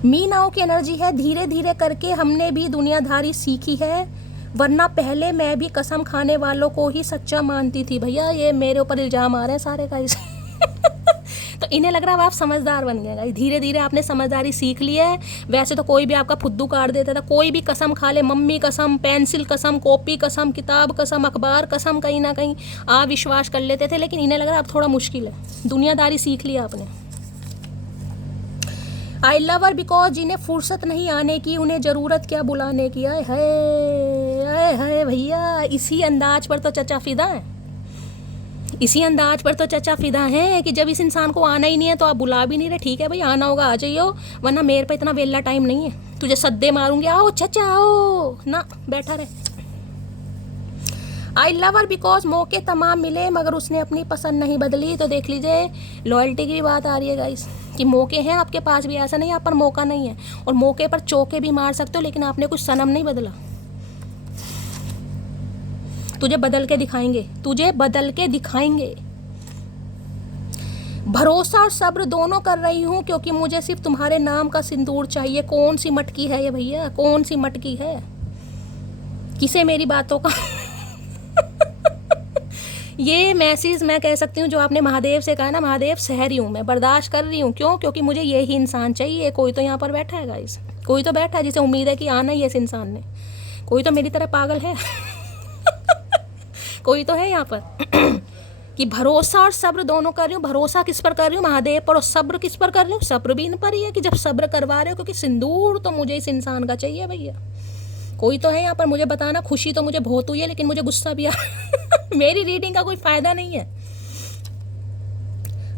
मीनाओं की एनर्जी है, धीरे धीरे करके हमने भी दुनियादारी सीखी है, वरना पहले मैं भी कसम खाने वालों को ही सच्चा मानती थी। भैया ये मेरे ऊपर इल्जाम आ रहे हैं सारे का इस तो इन्हें लग रहा है आप समझदार बन गए। धीरे धीरे आपने समझदारी सीख ली है। वैसे तो कोई भी आपका फुद्दू काट देता था, कोई भी कसम खा ले, मम्मी कसम, पेंसिल कसम, कॉपी कसम, किताब कसम, अखबार कसम, कहीं ना कहीं आप विश्वास कर लेते थे। लेकिन इन्हें लग रहा है अब थोड़ा मुश्किल है, दुनियादारी सीख लिया आपने। आई लव हर बिकॉज जिन्हें फुर्सत नहीं आने की उन्हें ज़रूरत क्या बुलाने की। आए है भैया, इसी अंदाज पर तो चचा फिदा है, इसी अंदाज पर तो चचा फिदा है कि जब इस इंसान को आना ही नहीं है तो आप बुला भी नहीं रहे। ठीक है भाई आना होगा आ जाइयो, वरना मेरे पे इतना वेला टाइम नहीं है, तुझे सद्दे मारूंगी, आओ चचा आओ ना, बैठा रहे। आई लव हर बिकॉज मौके तमाम मिले मगर उसने अपनी पसंद नहीं बदली। तो देख लीजिए लॉयल्टी की भी बात आ रही है गाइस, कि मौके हैं आपके पास भी, ऐसा नहीं आप पर मौका नहीं है, और मौके पर चौके भी मार सकते हो, लेकिन आपने कुछ सनम नहीं बदला। तुझे बदल के दिखाएंगे, तुझे बदल के दिखाएंगे। भरोसा और सब्र दोनों कर रही हूँ क्योंकि मुझे सिर्फ तुम्हारे नाम का सिंदूर चाहिए। कौन सी मटकी है ये भैया, कौन सी मटकी है, किसे मेरी बातों का ये मैसेज मैं कह सकती हूँ जो आपने महादेव से कहा ना, महादेव सह रही हूँ मैं, बर्दाश्त कर रही हूँ। क्यों? क्योंकि मुझे यही इंसान चाहिए। कोई तो यहाँ पर बैठा है गाइस, कोई तो बैठा है जिसे उम्मीद है कि आना ही है इस इंसान ने। कोई तो मेरी तरह पागल है कोई तो है यहाँ पर कि भरोसा और सब्र दोनों कर रही हूँ। भरोसा किस पर कर रही हूँ? महादेव पर। और सब्र किस पर कर रही हूँ? सब्र भी इन पर ही है कि जब सब्र करवा रहे हो, क्योंकि सिंदूर तो मुझे इस इंसान का चाहिए भैया। कोई तो है यहाँ पर, मुझे बताना। खुशी तो मुझे बहुत हुई है, लेकिन मुझे गुस्सा भी आ मेरी रीडिंग का कोई फायदा नहीं है।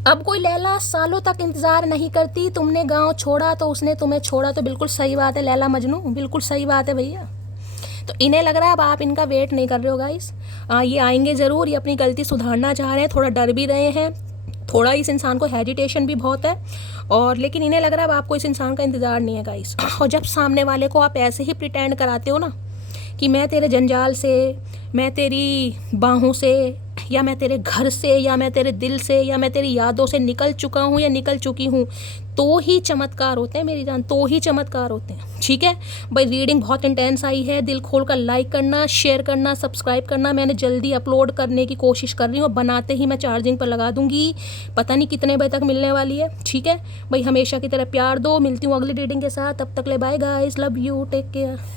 अब कोई लैला सालों तक इंतजार नहीं करती, तुमने गांव छोड़ा तो उसने तुम्हें छोड़ा। तो बिल्कुल सही बात है लैला मजनू, बिल्कुल सही बात है भैया। तो इन्हें लग रहा है अब आप इनका वेट नहीं कर रहे हो गाइस। ये आएंगे ज़रूर, ये अपनी गलती सुधारना चाह रहे हैं, थोड़ा डर भी रहे हैं, थोड़ा इस इंसान को हेजिटेशन भी बहुत है। और लेकिन इन्हें लग रहा है अब आपको इस इंसान का इंतज़ार नहीं है गाइस। और जब सामने वाले को आप ऐसे ही प्रिटेंड कराते हो ना कि मैं तेरे जंजाल से, मैं तेरी बाहों से, या मैं तेरे घर से, या मैं तेरे दिल से, या मैं तेरी यादों से निकल चुका हूँ या निकल चुकी हूँ, तो ही चमत्कार होते हैं मेरी जान, तो ही चमत्कार होते हैं। ठीक है भाई, रीडिंग बहुत इंटेंस आई है। दिल खोल कर लाइक करना, शेयर करना, सब्सक्राइब करना। मैंने जल्दी अपलोड करने की कोशिश कर रही हूँ, बनाते ही मैं चार्जिंग पर लगा दूंगी। पता नहीं कितने बजे तक मिलने वाली है। ठीक है भाई, हमेशा की तरह प्यार दो। मिलती हूँ अगली रीडिंग के साथ, तब तक ले bye guys, love you, take care.